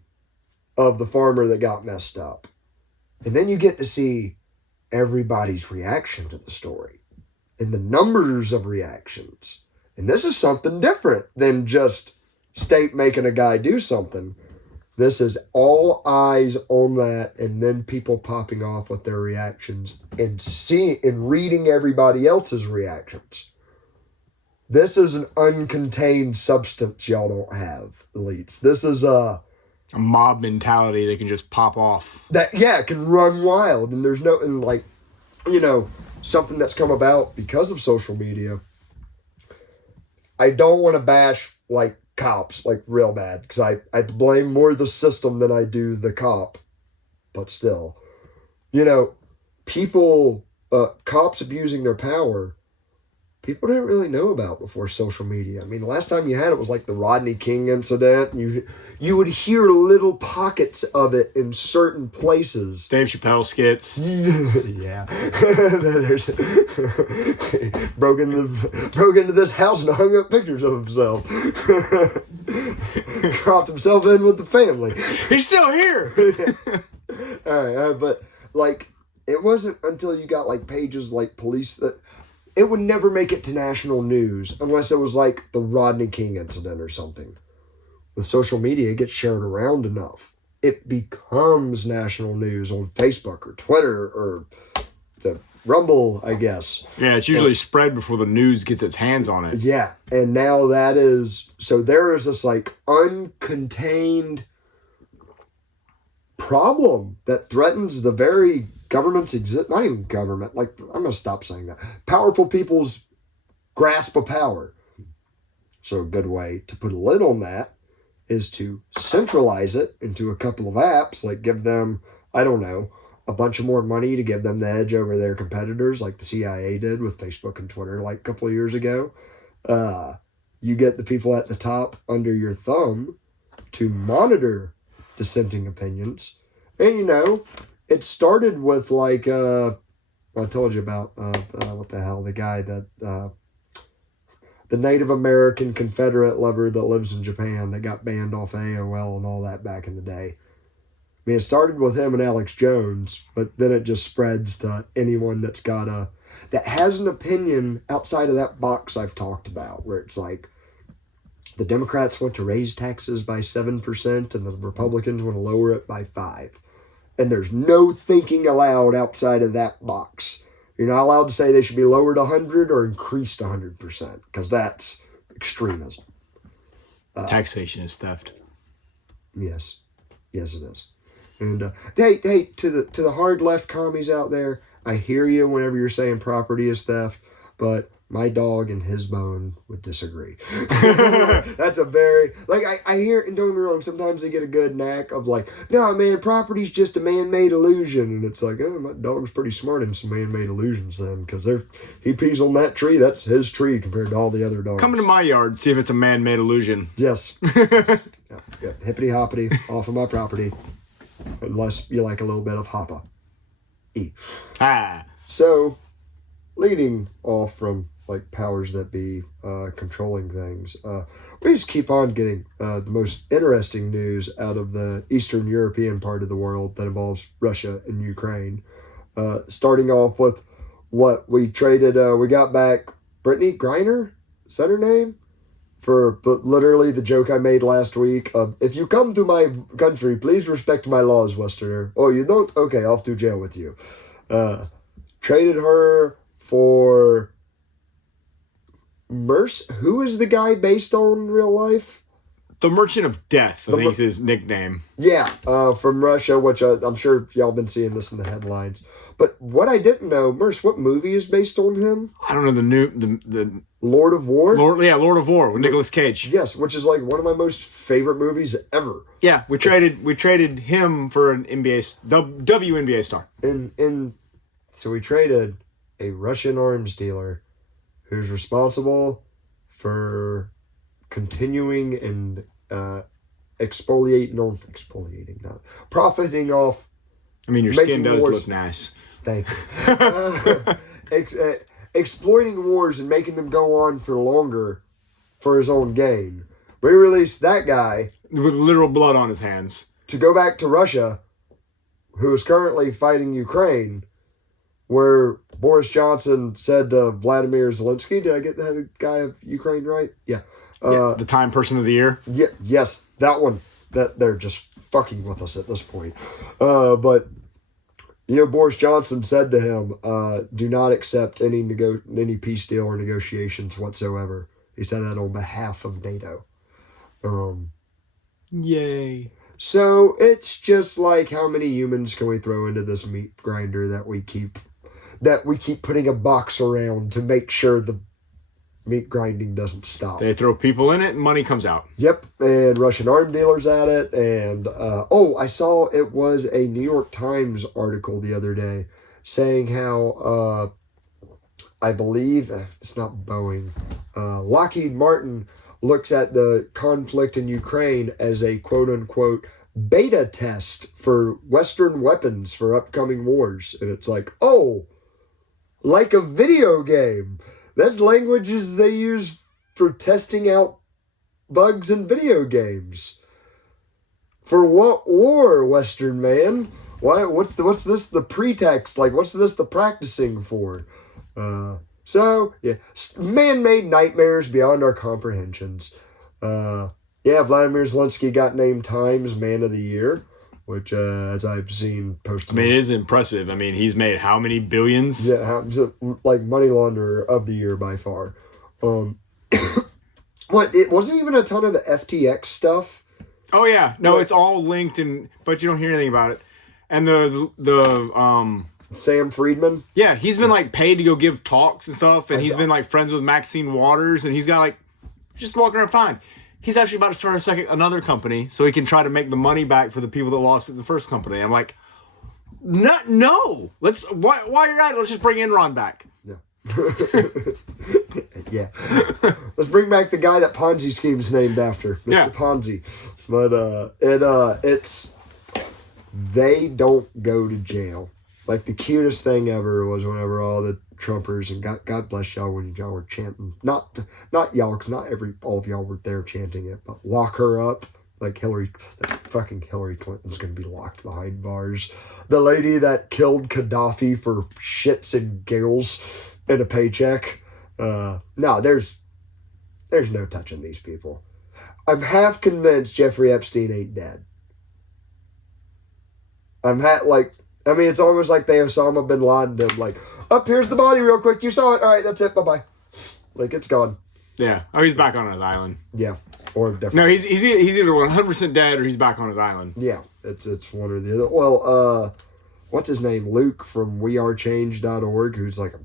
of the farmer that got messed up. And then you get to see everybody's reaction to the story. And the numbers of reactions. And this is something different than just state making a guy do something. This is all eyes on that, and then people popping off with their reactions and reading everybody else's reactions. This is an uncontained substance y'all don't have, elites. This is a mob mentality that can just pop off. That, yeah, can run wild. And there's no, and like, you know, something that's come about because of social media. I don't want to bash, like, cops, like, real bad, because I blame more the system than I do the cop. But still, you know, people, cops abusing their power people didn't really know about before social media. I mean, the last time you had it was like the Rodney King incident. And you would hear little pockets of it in certain places. Dave Chappelle skits. Yeah. There's broke into this house and hung up pictures of himself. Cropped himself in with the family. He's still here. All right, but like it wasn't until you got like pages like police that it would never make it to national news unless it was like the Rodney King incident or something. With social media, it gets shared around enough. It becomes national news on Facebook or Twitter or the Rumble, I guess. Yeah, it's usually spread before the news gets its hands on it. Yeah, and now that is... So there is this like uncontained problem that threatens the very government's not even government, like I'm going to stop saying that. Powerful people's grasp of power. So a good way to put a lid on that is to centralize it into a couple of apps, like give them, I don't know, a bunch of more money to give them the edge over their competitors, like the CIA did with Facebook and Twitter like a couple of years ago. You get the people at the top under your thumb to monitor dissenting opinions. And, you know, it started with like, I told you about, what the hell, the guy that, the Native American Confederate lover that lives in Japan that got banned off AOL and all that back in the day. I mean, it started with him and Alex Jones, but then it just spreads to anyone that's that has an opinion outside of that box I've talked about, where it's like the Democrats want to raise taxes by 7% and the Republicans want to lower it by 5%. And there's no thinking allowed outside of that box. You're not allowed to say they should be lowered 100 or increased 100%, because that's extremism. Taxation is theft. Yes, it is. And hey, to the hard left commies out there, I hear you whenever you're saying property is theft, but my dog and his bone would disagree. That's a very, like, I hear, and don't get me wrong, sometimes they get a good knack of like, no, man, property's just a man-made illusion. And it's like, oh, my dog's pretty smart in some man-made illusions then, because he pees on that tree, that's his tree compared to all the other dogs. Come into my yard, see if it's a man-made illusion. Yes. Yeah, hippity-hoppity, off of my property, unless you like a little bit of hoppa. So, leading off from like powers that be controlling things, we just keep on getting the most interesting news out of the Eastern European part of the world that involves Russia and Ukraine. Starting off with what we traded, we got back Brittany Griner, is that her name? But literally the joke I made last week of, if you come to my country, please respect my laws, Westerner. Oh, you don't? Okay, off to jail with you. Traded her for who is the guy based on real life? The Merchant of Death, I think is his nickname. Yeah, from Russia, which I'm sure y'all been seeing this in the headlines. But what I didn't know, Merce, what movie is based on him? I don't know the Lord of War? Lord of War with Nicolas Cage. Yes, which is like one of my most favorite movies ever. Yeah, we traded him for an WNBA star. So we traded a Russian arms dealer who's responsible for continuing and profiting off. I mean, your skin does look nice. Thank you. Exploiting wars and making them go on for longer for his own gain. We released that guy with literal blood on his hands to go back to Russia, who is currently fighting Ukraine, where Boris Johnson said to Vladimir Zelensky, did I get that guy of Ukraine right? Yeah. The Time Person of the Year? Yeah, yes, that one. That they're just fucking with us at this point. But, you know, Boris Johnson said to him, do not accept any peace deal or negotiations whatsoever. He said that on behalf of NATO. Yay. So it's just like, how many humans can we throw into this meat grinder that we keep putting a box around to make sure the meat grinding doesn't stop? They throw people in it and money comes out. Yep, and Russian arm dealers at it. And, I saw it was a New York Times article the other day saying how I believe it's not Boeing. Lockheed Martin looks at the conflict in Ukraine as a quote-unquote beta test for Western weapons for upcoming wars. And it's like, oh, like a video game. That's languages they use for testing out bugs in video games. For what war, Western man? Why? What's this the pretext? Like, what's this the practicing for? So, yeah, man-made nightmares beyond our comprehensions. Yeah, Vladimir Zelensky got named Times Man of the Year, which, as I've seen posted. I mean, it is impressive. I mean, he's made how many billions? Yeah, like money launderer of the year by far. What, it wasn't even a ton of the FTX stuff? Oh, yeah. No, it's all linked, but you don't hear anything about it. And the Sam Friedman? Yeah, he's been like paid to go give talks and stuff, and he's been like friends with Maxine Waters, and he's got like just walking around fine. He's actually about to start another company so he can try to make the money back for the people that lost at the first company. I'm like, no. While you're at it, let's just bring Enron back. Yeah. Yeah. Let's bring back the guy that Ponzi scheme's named after, Mr. Ponzi. But it's they don't go to jail. Like, the cutest thing ever was whenever all the Trumpers, and God bless y'all when y'all were chanting, not y'all, because not all of y'all were there chanting it, but lock her up. Like fucking Hillary Clinton's going to be locked behind bars. The lady that killed Gaddafi for shits and giggles and a paycheck. No, there's no touching these people. I'm half convinced Jeffrey Epstein ain't dead. It's almost like they Osama bin Laden him. Like, here's the body real quick. You saw it. All right, that's it. Bye-bye. Like, it's gone. Yeah. Oh, he's back on his island. Yeah. Or definitely. No, he's either 100% dead or he's back on his island. Yeah. It's one or the other. Well, what's his name? Luke from wearechange.org, who's like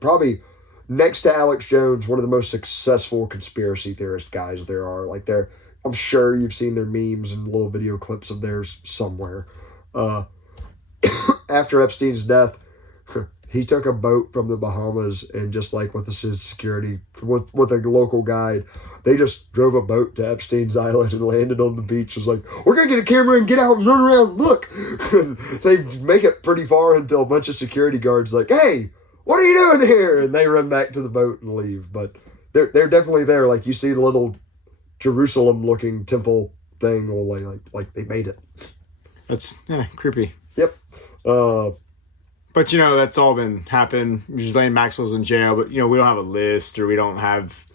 probably next to Alex Jones, one of the most successful conspiracy theorist guys there are. Like, I'm sure you've seen their memes and little video clips of theirs somewhere. After Epstein's death, he took a boat from the Bahamas and just like with his security, with a local guide, they just drove a boat to Epstein's island and landed on the beach. It was like, we're going to get a camera and get out and run around, look. And they make it pretty far until a bunch of security guards like, hey, what are you doing here? And they run back to the boat and leave. But they're definitely there. Like, you see the little Jerusalem-looking temple thing, like they made it. That's creepy. Yep. But, that's all been happened. Ghislaine Maxwell's in jail, but, we don't have a list or we don't have...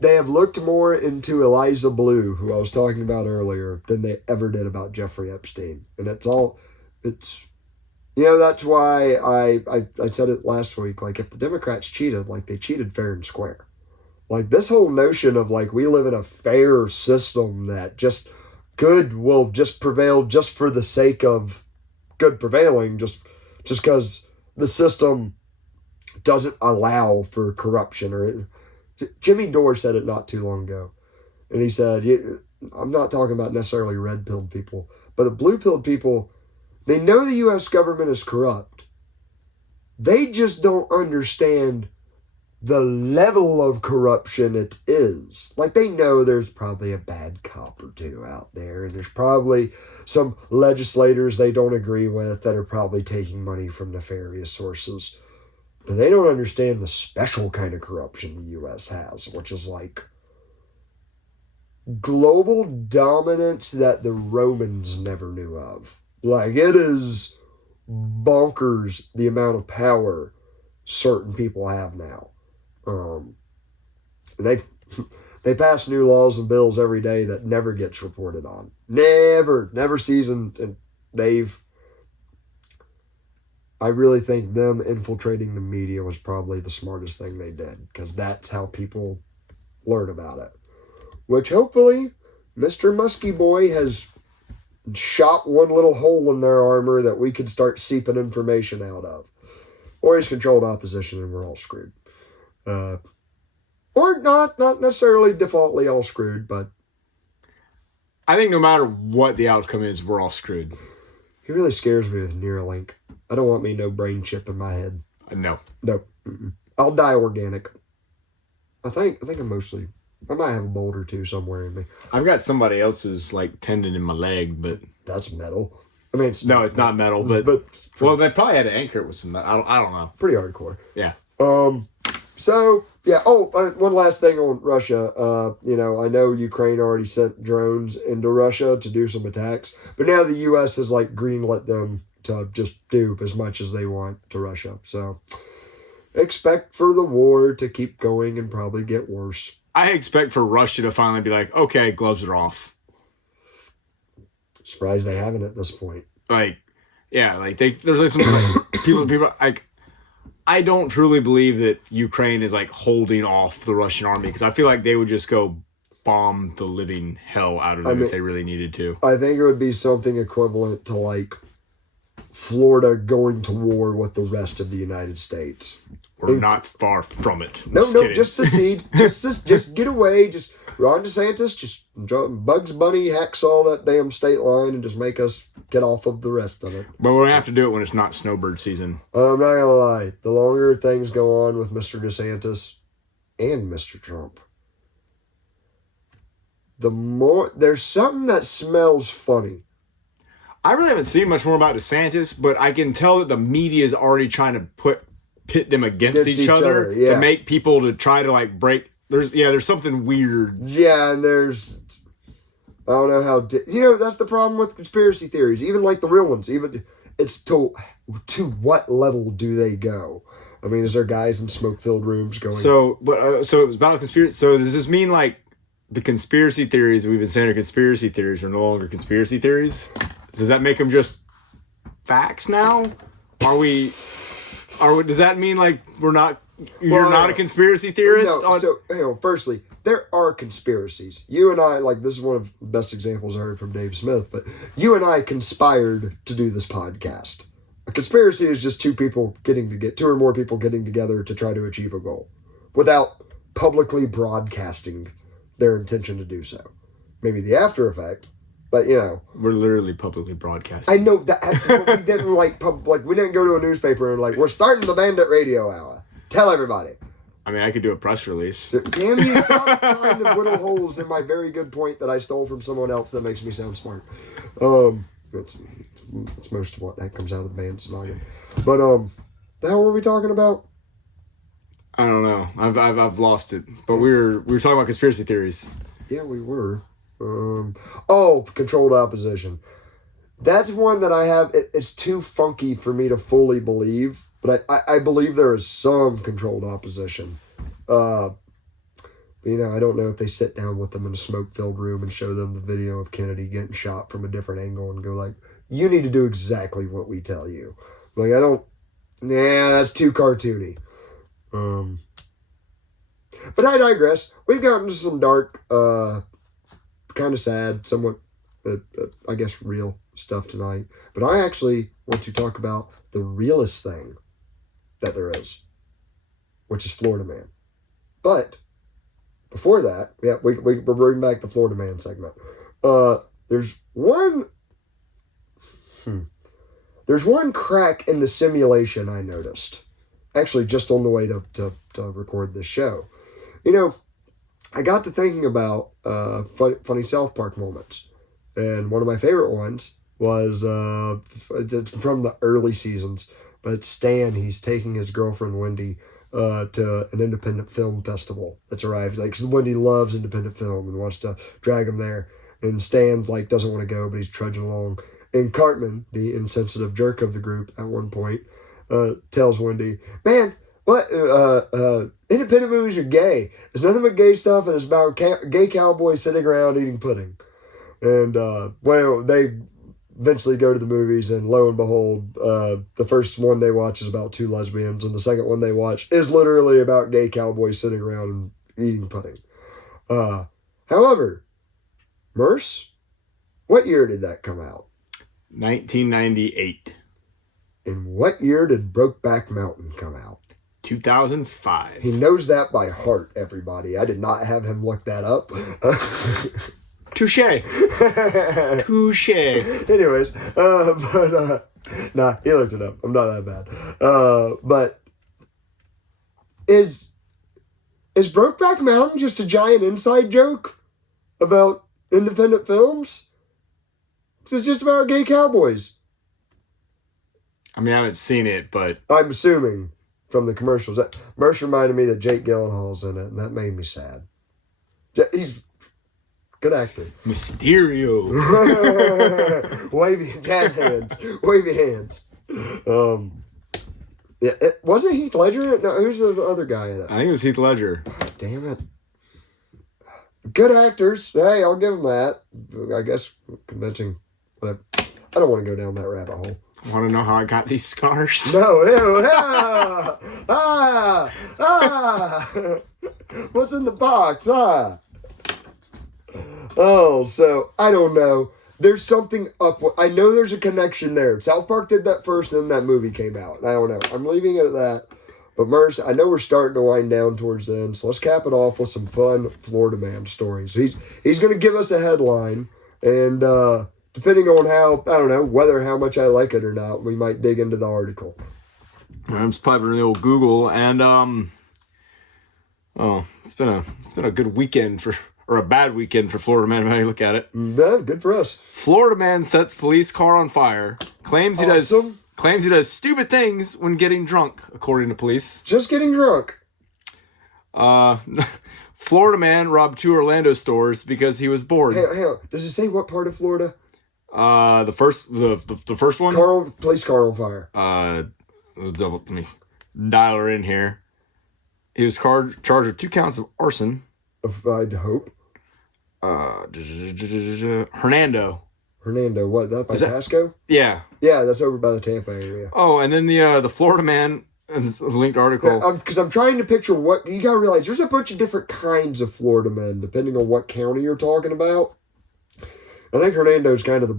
They have looked more into Eliza Blue, who I was talking about earlier, than they ever did about Jeffrey Epstein. And that's why I said it last week. Like, if the Democrats cheated, like, they cheated fair and square. Like, this whole notion of, like, we live in a fair system that just good will just prevail just for the sake of good prevailing, just because the system doesn't allow for corruption. Jimmy Dore said it not too long ago, and he said, I'm not talking about necessarily red-pilled people, but the blue-pilled people, they know the U.S. government is corrupt. They just don't understand the level of corruption it is. Like, they know there's probably a bad cop or two out there, and there's probably some legislators they don't agree with that are probably taking money from nefarious sources. But they don't understand the special kind of corruption the U.S. has, which is like global dominance that the Romans never knew of. Like, it is bonkers the amount of power certain people have now. They pass new laws and bills every day that never gets reported on. Never sees, and I really think them infiltrating the media was probably the smartest thing they did, because that's how people learn about it. Which hopefully Mr. Muskie Boy has shot one little hole in their armor that we could start seeping information out of. Or he's controlled opposition and we're all screwed. Or not necessarily defaultly all screwed, but I think no matter what the outcome is, we're all screwed. He really scares me with Neuralink. I don't want me no brain chip in my head. No. No. I'll die organic. I think I might have a bolt or two somewhere in me. I've got somebody else's like tendon in my leg, but That's metal. I mean, it's not metal, but well, they probably had to anchor it with some metal. I don't know. pretty hardcore. Yeah. So yeah. Oh, one last thing on Russia. I know Ukraine already sent drones into Russia to do some attacks, but now the U.S. has like greenlit them to just do as much as they want to Russia. So expect for the war to keep going and probably get worse. I expect for Russia to finally be like, okay, gloves are off. Surprised they haven't at this point. Like, yeah, like there's like some people like. I don't truly believe that Ukraine is like holding off the Russian army because I feel like they would just go bomb the living hell out of them if they really needed to. I think it would be something equivalent to like Florida going to war with the rest of the United States. We're not far from it. Just secede. just get away. Just Ron DeSantis, just Bugs Bunny hacksaw that damn state line and just make us get off of the rest of it. But we're going to have to do it when it's not snowbird season. I'm not going to lie. The longer things go on with Mr. DeSantis and Mr. Trump, the more there's something that smells funny. I really haven't seen much more about DeSantis, but I can tell that the media is already trying to pit them against each other to make people to try to like break. There's something weird. Yeah, and I don't know how. That's the problem with conspiracy theories. Even like the real ones. Even it's to what level do they go? I mean, is there guys in smoke-filled rooms going? So it was about conspiracy. So does this mean like the conspiracy theories we've been saying are conspiracy theories are no longer conspiracy theories? Does that make them just facts now? Does that mean like you're not a conspirasi theorist? No, firstly, there are conspiracies. You and I, like, this is one of the best examples I heard from Dave Smith, but you and I conspired to do this podcast. A conspiracy is just two or more people getting together to try to achieve a goal without publicly broadcasting their intention to do so. Maybe the after effect, but we're literally publicly broadcasting. I know that we didn't we didn't go to a newspaper and we're starting the Bandit Radio Hour. Tell everybody. I mean, I could do a press release. Damn you, stop trying to whittle holes in my very good point that I stole from someone else that makes me sound smart. It's most of what that comes out of the band's noggin. But the hell were we talking about? I don't know. I've lost it. But we were talking about conspiracy theories. Yeah, we were. Controlled opposition. That's one that I have. It's too funky for me to fully believe, but I believe there is some controlled opposition. I don't know if they sit down with them in a smoke-filled room and show them the video of Kennedy getting shot from a different angle and go like, you need to do exactly what we tell you. Like, that's too cartoony. But I digress. We've gotten to some dark, kind of sad, somewhat, I guess, real stuff tonight. But I actually want to talk about the realest thing that there is, which is Florida Man. But before that, we're bringing back the Florida Man segment. There's one crack in the simulation I noticed. Actually, just on the way to record this show. I got to thinking about funny South Park moments. And one of my favorite ones was it's from the early seasons. But Stan, he's taking his girlfriend Wendy to an independent film festival that's arrived. Like, Wendy loves independent film and wants to drag him there. And Stan, doesn't want to go, but he's trudging along. And Cartman, the insensitive jerk of the group, at one point, tells Wendy, man, what? Independent movies are gay. It's nothing but gay stuff, and it's about gay cowboys sitting around eating pudding. And, they eventually go to the movies, and lo and behold, the first one they watch is about two lesbians, and the second one they watch is literally about gay cowboys sitting around and eating pudding. However, Merce, what year did that come out? 1998. And what year did Brokeback Mountain come out? 2005. He knows that by heart, everybody. I did not have him look that up. Touche. Touche. Anyways, nah, he looked it up. I'm not that bad. But Is Brokeback Mountain just a giant inside joke about independent films? It's just about gay cowboys. I mean, I haven't seen it, but I'm assuming from the commercials. Merce reminded me that Jake Gyllenhaal's in it, and that made me sad. He's a good actor. Mysterio. Wavy jazz hands. Wavy hands. Yeah, wasn't Heath Ledger? No, who's the other guy in it? I think it was Heath Ledger. Damn it. Good actors. Hey, I'll give them that. I guess convincing. But I don't want to go down that rabbit hole. Want to know how I got these scars? No, ew, what's in the box? Oh, so I don't know. There's something up. I know there's a connection there. South Park did that first, and then that movie came out. I don't know. I'm leaving it at that. But Merce, I know we're starting to wind down towards the end, so let's cap it off with some fun Florida Man stories. He's going to give us a headline, and depending on how, I don't know, whether how much I like it or not, we might dig into the article. I'm just piping in the old Google, and it's been a good weekend or a bad weekend for Florida Man, how you look at it. Yeah, good for us. Florida man sets police car on fire. Claims he does stupid things when getting drunk, according to police. Just getting drunk. Florida man robbed 2 Orlando stores because he was bored. Hang on. Does it say what part of Florida? The first one. Police car on fire. Let me dial her in here. He was charged with 2 counts of arson. I'd hope. Hernando, what? That by Pasco? Yeah. Yeah, that's over by the Tampa area. Oh, and then the Florida man, and this linked article. Because I'm trying to picture what you gotta realize. There's a bunch of different kinds of Florida men, depending on what county you're talking about. I think Hernando's kind of the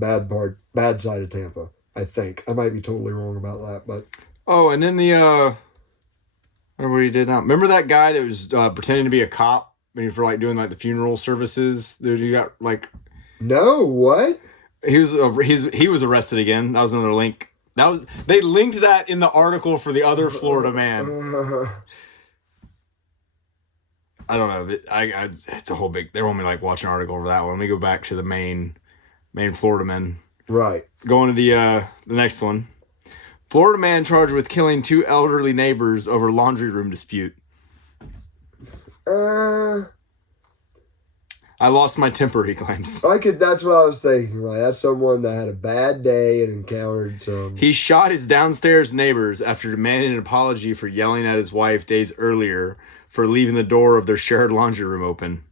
bad side of Tampa. I think I might be totally wrong about that, but. Oh, and then I remember what he did now. Remember that guy that was pretending to be a cop? I mean, for like doing like the funeral services, that you got like. No, what? He was arrested again. That was another link. They linked that in the article for the other Florida man. I don't know. It's a whole big. They want me to like watch an article for that one. Let me go back to the main Florida man. Right. Going to the next one. Florida man charged with killing 2 elderly neighbors over laundry room dispute. I lost my temper, he claims. That's what I was thinking. Like, that's someone that had a bad day and encountered some. He shot his downstairs neighbors after demanding an apology for yelling at his wife days earlier for leaving the door of their shared laundry room open.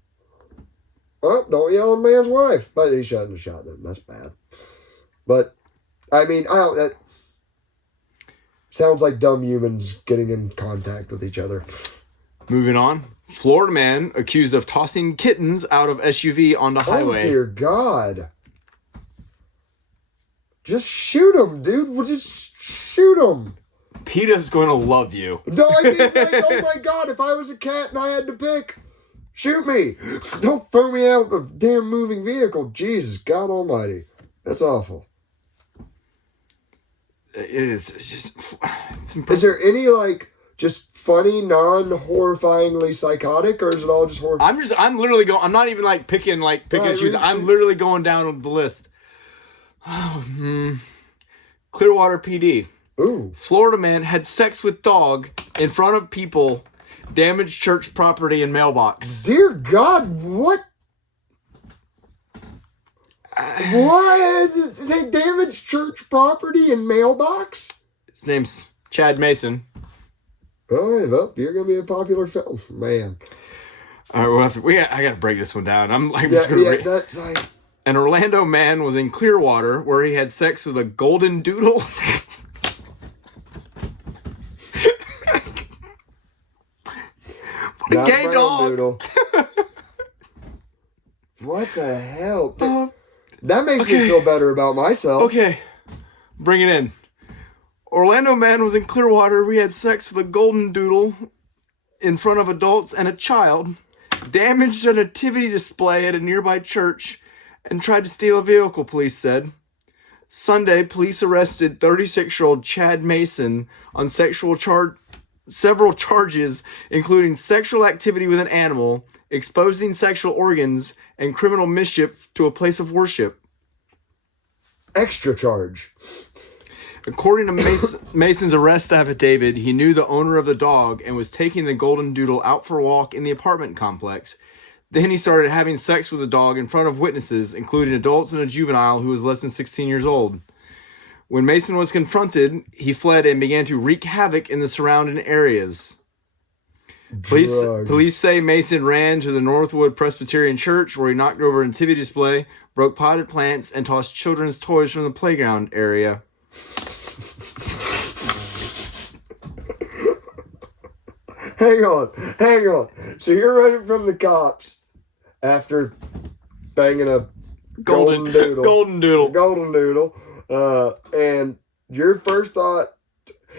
Oh, don't yell at a man's wife. But he shouldn't have shot them. That's bad. But, I mean, that sounds like dumb humans getting in contact with each other. Moving on. Florida man accused of tossing kittens out of SUV on the highway. Oh, dear God. Just shoot him, dude. We'll just shoot him. PETA's going to love you. No, I mean, like, oh my God, if I was a cat and I had to pick, shoot me. Don't throw me out of a damn moving vehicle. Jesus, God almighty. That's awful. It's impressive. Is there any, like, just funny, non-horrifyingly psychotic, or is it all just horrifying? I'm literally going, I'm not even like picking and choosing. I'm literally going down the list. Clearwater PD. Ooh. Florida man had sex with dog in front of people, damaged church property and mailbox. Dear God, what? What? They damaged church property and mailbox? His name's Chad Mason. Oh, well, you're gonna be a popular film, man. All right, I gotta break this one down. I'm like, just gonna read. That's like. An Orlando man was in Clearwater where he had sex with a Goldendoodle. What a gay dog. What the hell? That makes me feel better about myself. Okay, bring it in. Orlando man was in Clearwater where he had sex with a Goldendoodle in front of adults and a child, damaged a nativity display at a nearby church, and tried to steal a vehicle, police said. Sunday, police arrested 36-year-old Chad Mason on sexual several charges, including sexual activity with an animal, exposing sexual organs, and criminal mischief to a place of worship. Extra charge. According to Mason's arrest affidavit, he knew the owner of the dog and was taking the Goldendoodle out for a walk in the apartment complex. Then he started having sex with the dog in front of witnesses, including adults and a juvenile who was less than 16 years old. When Mason was confronted, he fled and began to wreak havoc in the surrounding areas. Police say Mason ran to the Northwood Presbyterian Church, where he knocked over a nativity display, broke potted plants, and tossed children's toys from the playground area. Hang on. So you're running from the cops after banging a Goldendoodle. And your first thought,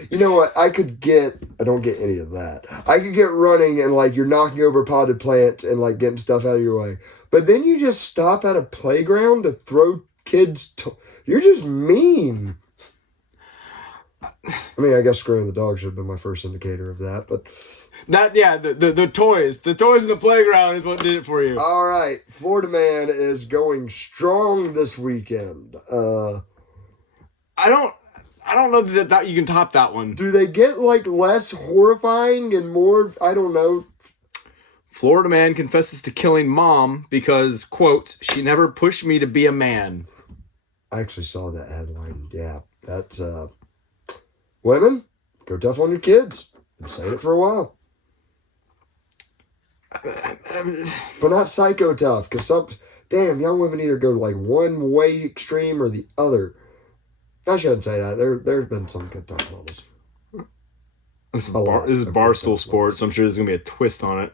you know what? I don't get any of that. I could get running and like you're knocking over potted plants and like getting stuff out of your way. But then you just stop at a playground to throw kids. You're just mean. I mean, I guess screwing the dog should have been my first indicator of that, but the toys in the playground is what did it for you. All right, Florida man is going strong this weekend. I don't know that you can top that one. Do they get like less horrifying and more? I don't know. Florida man confesses to killing mom because, quote, she never pushed me to be a man. I actually saw that headline. Yeah, that's women, go tough on your kids. Been saying it for a while. But not psycho tough, because young women either go like one way extreme or the other. I shouldn't say that. There's been some good tough ones. This is Barstool Sports, so I'm sure there's going to be a twist on it.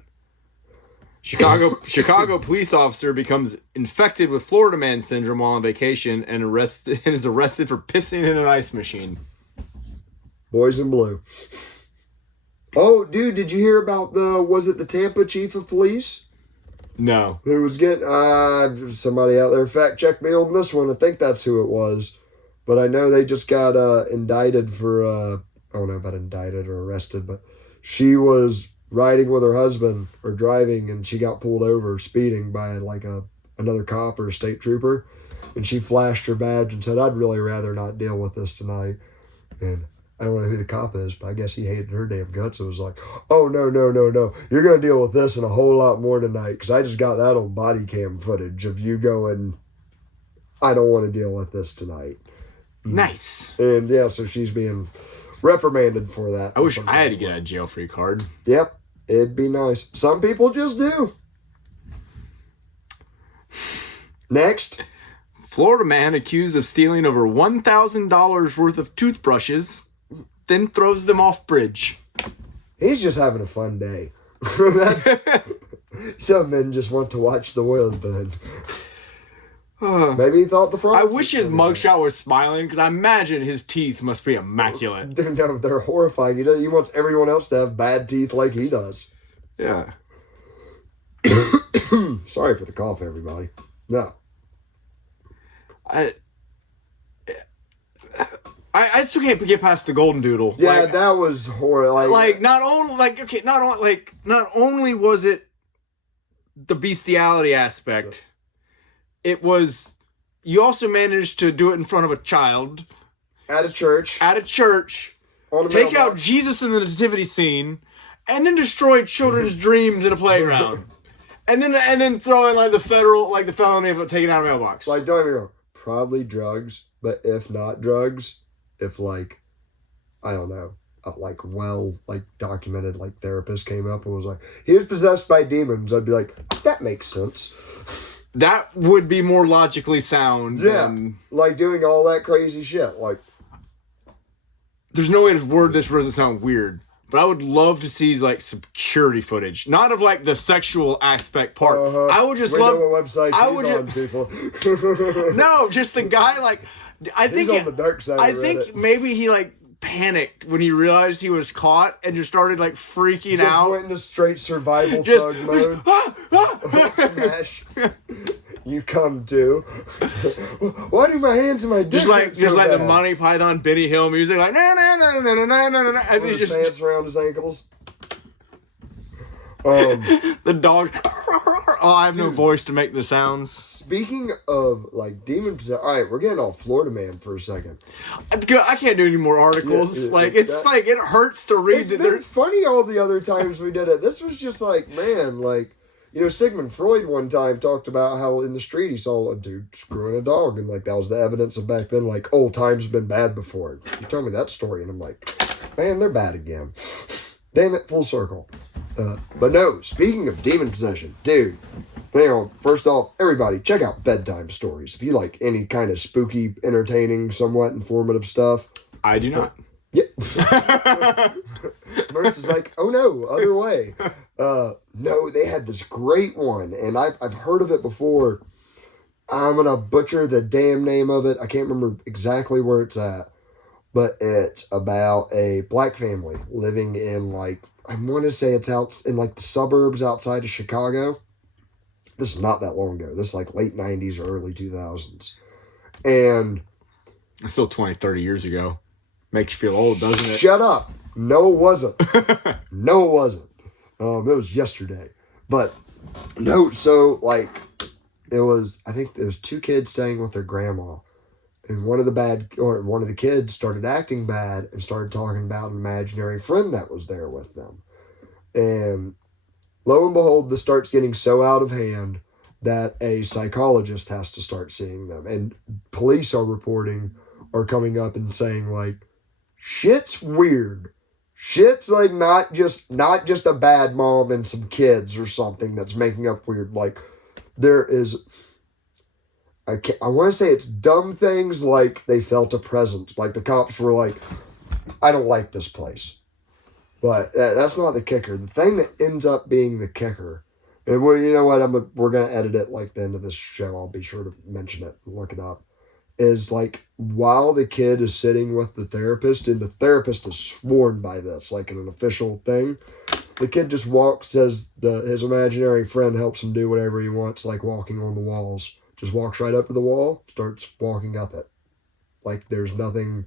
Chicago police officer becomes infected with Florida man syndrome while on vacation and is arrested for pissing in an ice machine. Boys in blue. Oh, dude, did you hear about the Tampa chief of police? No. Who was getting, somebody out there fact check me on this one. I think that's who it was. But I know they just got indicted for, I don't know about indicted or arrested, but she was riding with her husband or driving and she got pulled over speeding by like another cop or a state trooper. And she flashed her badge and said, I'd really rather not deal with this tonight. And I don't know who the cop is, but I guess he hated her damn guts. It was like, oh, no. You're going to deal with this and a whole lot more tonight because I just got that on body cam footage of you going, I don't want to deal with this tonight. Nice. And, yeah, so she's being reprimanded for that. I wish I had to get a jail-free card. Yep, it'd be nice. Some people just do. Next. Florida man accused of stealing over $1,000 worth of toothbrushes, then throws them off bridge. He's just having a fun day. Some men just want to watch the world burn. Maybe he thought the front. I wish his mugshot was smiling because I imagine his teeth must be immaculate. No, they're horrifying. He wants everyone else to have bad teeth like he does. Yeah. Sorry for the cough, everybody. No. I still can't get past the Goldendoodle. Yeah, that was horrible. Not only was it the bestiality aspect, it was you also managed to do it in front of a child at a church. Take out Jesus in the nativity scene, and then destroy children's dreams in a playground, and then throw in like the felony of taking out a mailbox. Like, don't get me wrong, probably drugs, but if not drugs. If I don't know, documented therapist came up and was like, he was possessed by demons, I'd be like, that makes sense. That would be more logically sound. Yeah, than... doing all that crazy shit. There's no way to word this doesn't sound weird, but I would love to see security footage, not of the sexual aspect part. I would just love. Know what website he's on, people. No, just the guy I think he's on the dark side. I think maybe he panicked when he realized he was caught and just started freaking out. Just went into straight survival thug mode. Smash. you come to. Why do my hands and my dick Just like bad? the Monty Python Benny Hill music, like na na na na na na na na, as he's His just pants around his ankles. the dog. Oh, I have no voice to make the sounds. Speaking of like demon possession, all right, we're getting off Florida Man for a second. I can't do any more articles. It hurts to read It's that. been funny all the other times we did it. This was just like, man, like, you know, Sigmund Freud one time talked about how in the street he saw a dude screwing a dog, and like that was the evidence of back then, like, oh, times have been bad before. You tell me that story, and I'm like, man, they're bad again. Damn it, full circle. But no, speaking of demon possession, dude, hang on. First off, everybody, check out bedtime stories. If you like any kind of spooky, entertaining, somewhat informative stuff. I do not. Yeah. Mertz is like, oh no, other way. No, they had this great one, and I've heard of it before. I'm gonna butcher the damn name of it. I can't remember exactly where it's at, but it's about a black family living in, like, I want to say it's out in like the suburbs outside of Chicago. This is not that long ago. This is like late 90s or early 2000s. And It's still 20, 30 years ago. Makes you feel old, doesn't it? Shut up. No, it wasn't. No, it wasn't. It was yesterday. But no, so like I think there was two kids staying with their grandma. And one of the kids started acting bad and started talking about an imaginary friend that was there with them. And lo and behold, this starts getting so out of hand that a psychologist has to start seeing them. And police are coming up and saying, like, shit's weird. Shit's like not just a bad mom and some kids or something that's making up weird. Like, there is... I want to say it's dumb things like they felt a presence. Like the cops were like, I don't like this place. But that's not the kicker. The thing that ends up being the kicker, and well, you know what? We're going to edit it like the end of this show. I'll be sure to mention it and look it up. Is like while the kid is sitting with the therapist, and the therapist is sworn by this, like in an official thing, the kid just says his imaginary friend helps him do whatever he wants, like walking on the walls. Just walks right up to the wall, starts walking up it. Like there's nothing.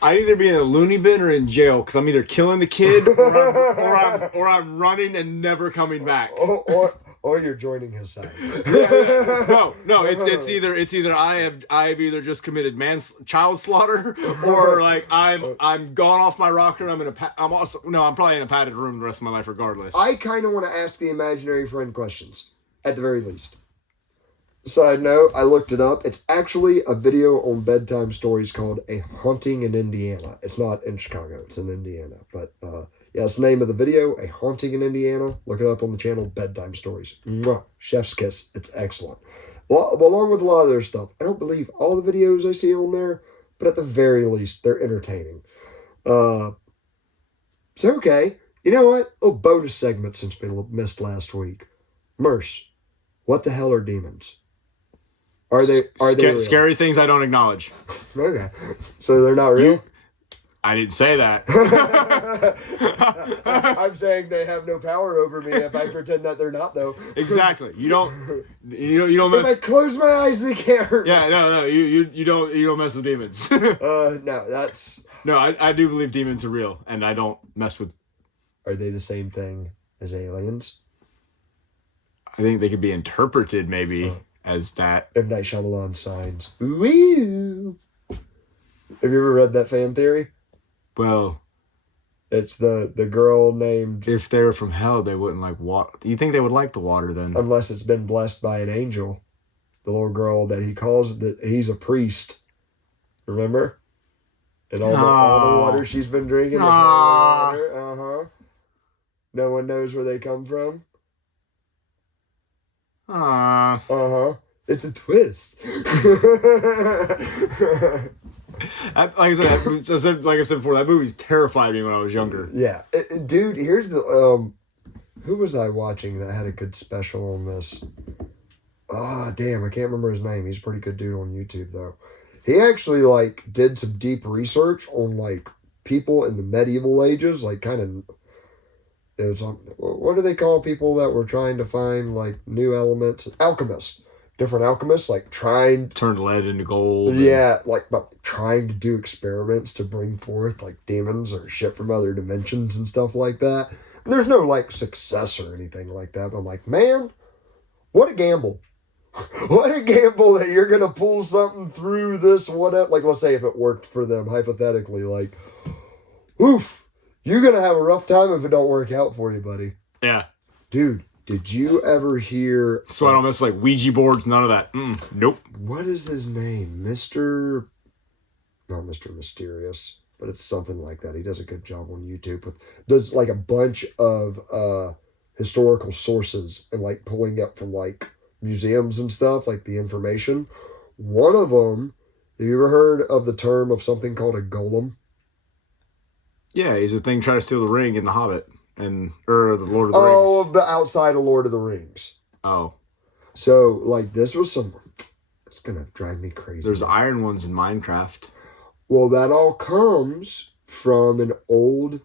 I'd either be in a loony bin or in jail because I'm either killing the kid or I'm running and never coming back. Or you're joining his side. No. It's either I've either just committed child slaughter or like I'm gone off my rocker. I'm probably in a padded room the rest of my life regardless. I kind of want to ask the imaginary friend questions. At the very least. Side note, I looked it up. It's actually a video on bedtime stories called A Haunting in Indiana. It's not in Chicago. It's in Indiana. But, yeah, it's the name of the video, A Haunting in Indiana. Look it up on the channel, Bedtime Stories. Mwah. Chef's kiss. It's excellent. Well, along with a lot of their stuff. I don't believe all the videos I see on there, but at the very least, they're entertaining. So, okay. You know what? Oh, bonus segment since we missed last week. Merce. What the hell are demons? Are they real? Scary things I don't acknowledge? Okay. So they're not real? I didn't say that. I'm saying they have no power over me if I pretend that they're not, though. Exactly. You don't If I close my eyes, they can't hurt me. Yeah, no. You don't mess with demons. No, that's... No, I do believe demons are real, and I don't mess with... Are they the same thing as aliens? I think they could be interpreted maybe as that. M. Night Shyamalan signs. Woo! Have you ever read that fan theory? Well, it's the girl named... If they were from hell, they wouldn't like water. You think they would like the water then? Unless it's been blessed by an angel. The little girl that he calls, that he's a priest. Remember? And all the water she's been drinking is holy water. Uh-huh. No one knows where they come from. Uh-huh. It's a twist. Like I said before, that movie terrified me when I was younger. Yeah. Dude, here's the... who was I watching that had a good special on this? Oh, damn, I can't remember his name. He's a pretty good dude on YouTube, though. He actually, like, did some deep research on, like, people in the medieval ages, like, kind of... it was what do they call people that were trying to find like new elements? Alchemists, different alchemists, like trying Turned lead into gold. yeah, like but trying to do experiments to bring forth like demons or shit from other dimensions and stuff like that. And there's no like success or anything like that. But I'm like, man, what a gamble. What a gamble that you're gonna pull something through this whatever. Like, let's say if it worked for them hypothetically, like, oof, you're gonna have a rough time if it don't work out for you, buddy. Yeah. Dude, did you ever hear? So I don't miss like Ouija boards, none of that. Nope. What is his name, Not Mr. Mysterious, but it's something like that. He does a good job on YouTube does like a bunch of historical sources and like pulling up from like museums and stuff, like the information. One of them, have you ever heard of the term of something called a golem? Yeah, he's a thing trying to steal the ring in The Hobbit or the Lord of the Rings. Oh, the outside of Lord of the Rings. Oh. So, like, this was it's going to drive me crazy. There's iron ones in Minecraft. Well, that all comes from an old...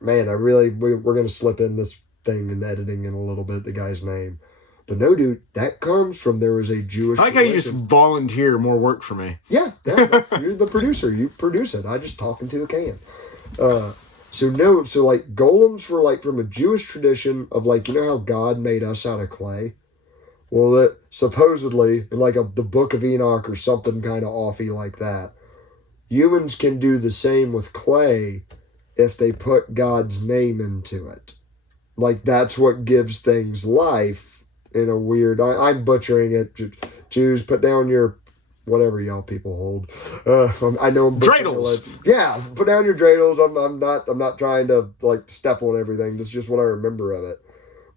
Man, we're going to slip in this thing in editing in a little bit, the guy's name. But no, dude, that comes from there was a Jewish... I like how you just volunteer more work for me. Yeah, you're the producer. You produce it. I just talk into a can. So like golems were like from a Jewish tradition of like, you know how God made us out of clay? Well, that supposedly in like the Book of Enoch or something kind of offy like that, humans can do the same with clay if they put God's name into it. Like that's what gives things life in a weird... I'm butchering it. Jews, put down your... whatever y'all people hold. I know I'm dreidels. Yeah, put down your dreidels. I'm not trying to like step on everything. That's just what I remember of it.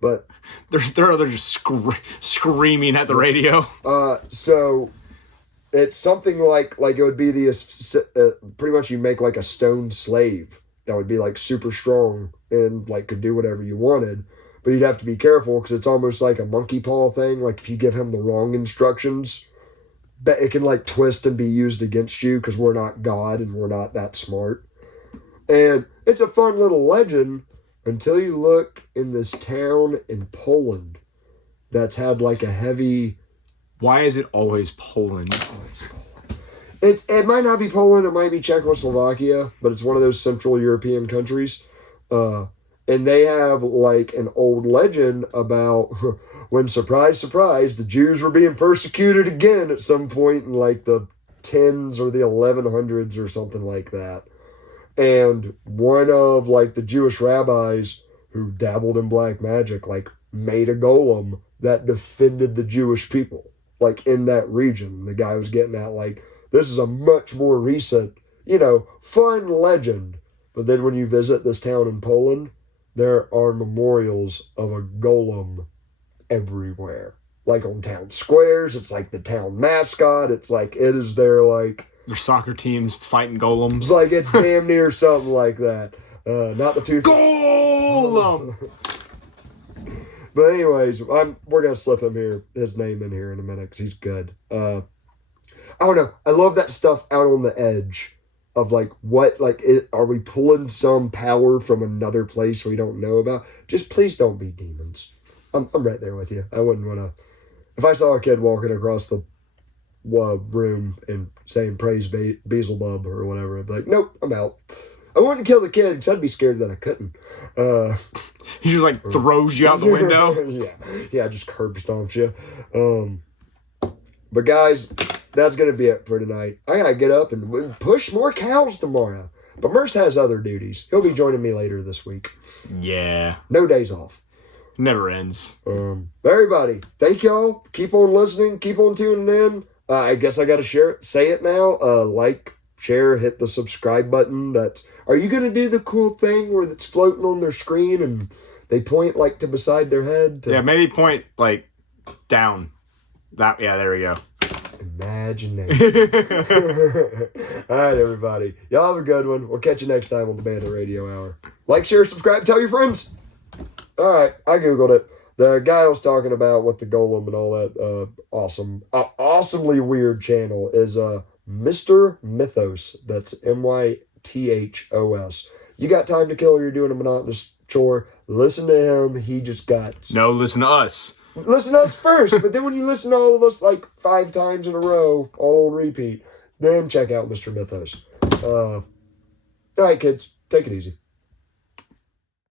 But they're just screaming at the radio. So it's something like it would be pretty much you make like a stone slave that would be like super strong and like could do whatever you wanted. But you'd have to be careful because it's almost like a monkey paw thing. Like if you give him the wrong instructions, it can like twist and be used against you because we're not God and we're not that smart. And it's a fun little legend until you look in this town in Poland that's had like a heavy... Why is it always Poland? It might not be Poland, it might be Czechoslovakia, but it's one of those Central European countries. And they have like an old legend about when, surprise, surprise, the Jews were being persecuted again at some point in like the 10s or the 1100s or something like that. And one of like the Jewish rabbis who dabbled in black magic, like made a golem that defended the Jewish people, like in that region. The guy was getting at like, this is a much more recent, fun legend. But then when you visit this town in Poland, there are memorials of a golem everywhere. Like on town squares, it's like the town mascot. It's like, it is their like... Their soccer teams fighting golems. Like it's damn near something like that. Not the tooth... Golem! But anyways, we're going to slip his name in here in a minute because he's good. I don't know. I love that stuff out on the edge. Of like are we pulling some power from another place we don't know about? Just please don't be demons. I'm right there with you. I wouldn't want to. If I saw a kid walking across the room and saying praise Beelzebub or whatever, I'd be like, nope, I'm out. I wouldn't kill the kid because I'd be scared that I couldn't. He just like throws you out the window. yeah, just curb stomps you. But guys, that's going to be it for tonight. I got to get up and push more cows tomorrow. But Merce has other duties. He'll be joining me later this week. Yeah. No days off. Never ends. Everybody, thank y'all. Keep on listening. Keep on tuning in. I guess I got to say it now. Like, share, hit the subscribe button. Are you going to do the cool thing where it's floating on their screen and they point like to beside their head? Yeah, maybe point like down. There we go. Imagination. All right, everybody. Y'all have a good one. We'll catch you next time on the Bandit Radio Hour. Like, share, subscribe, tell your friends. All right, I Googled it. The guy I was talking about with the golem and all that awesomely weird channel is Mr. Mythos. That's Mythos. You got time to kill, you're doing a monotonous chore. Listen to him. He just got... No, listen to us. Listen to us first, but then when you listen to all of us like 5 times in a row, all on repeat, then check out Mr. Mythos. All right, kids. Take it easy.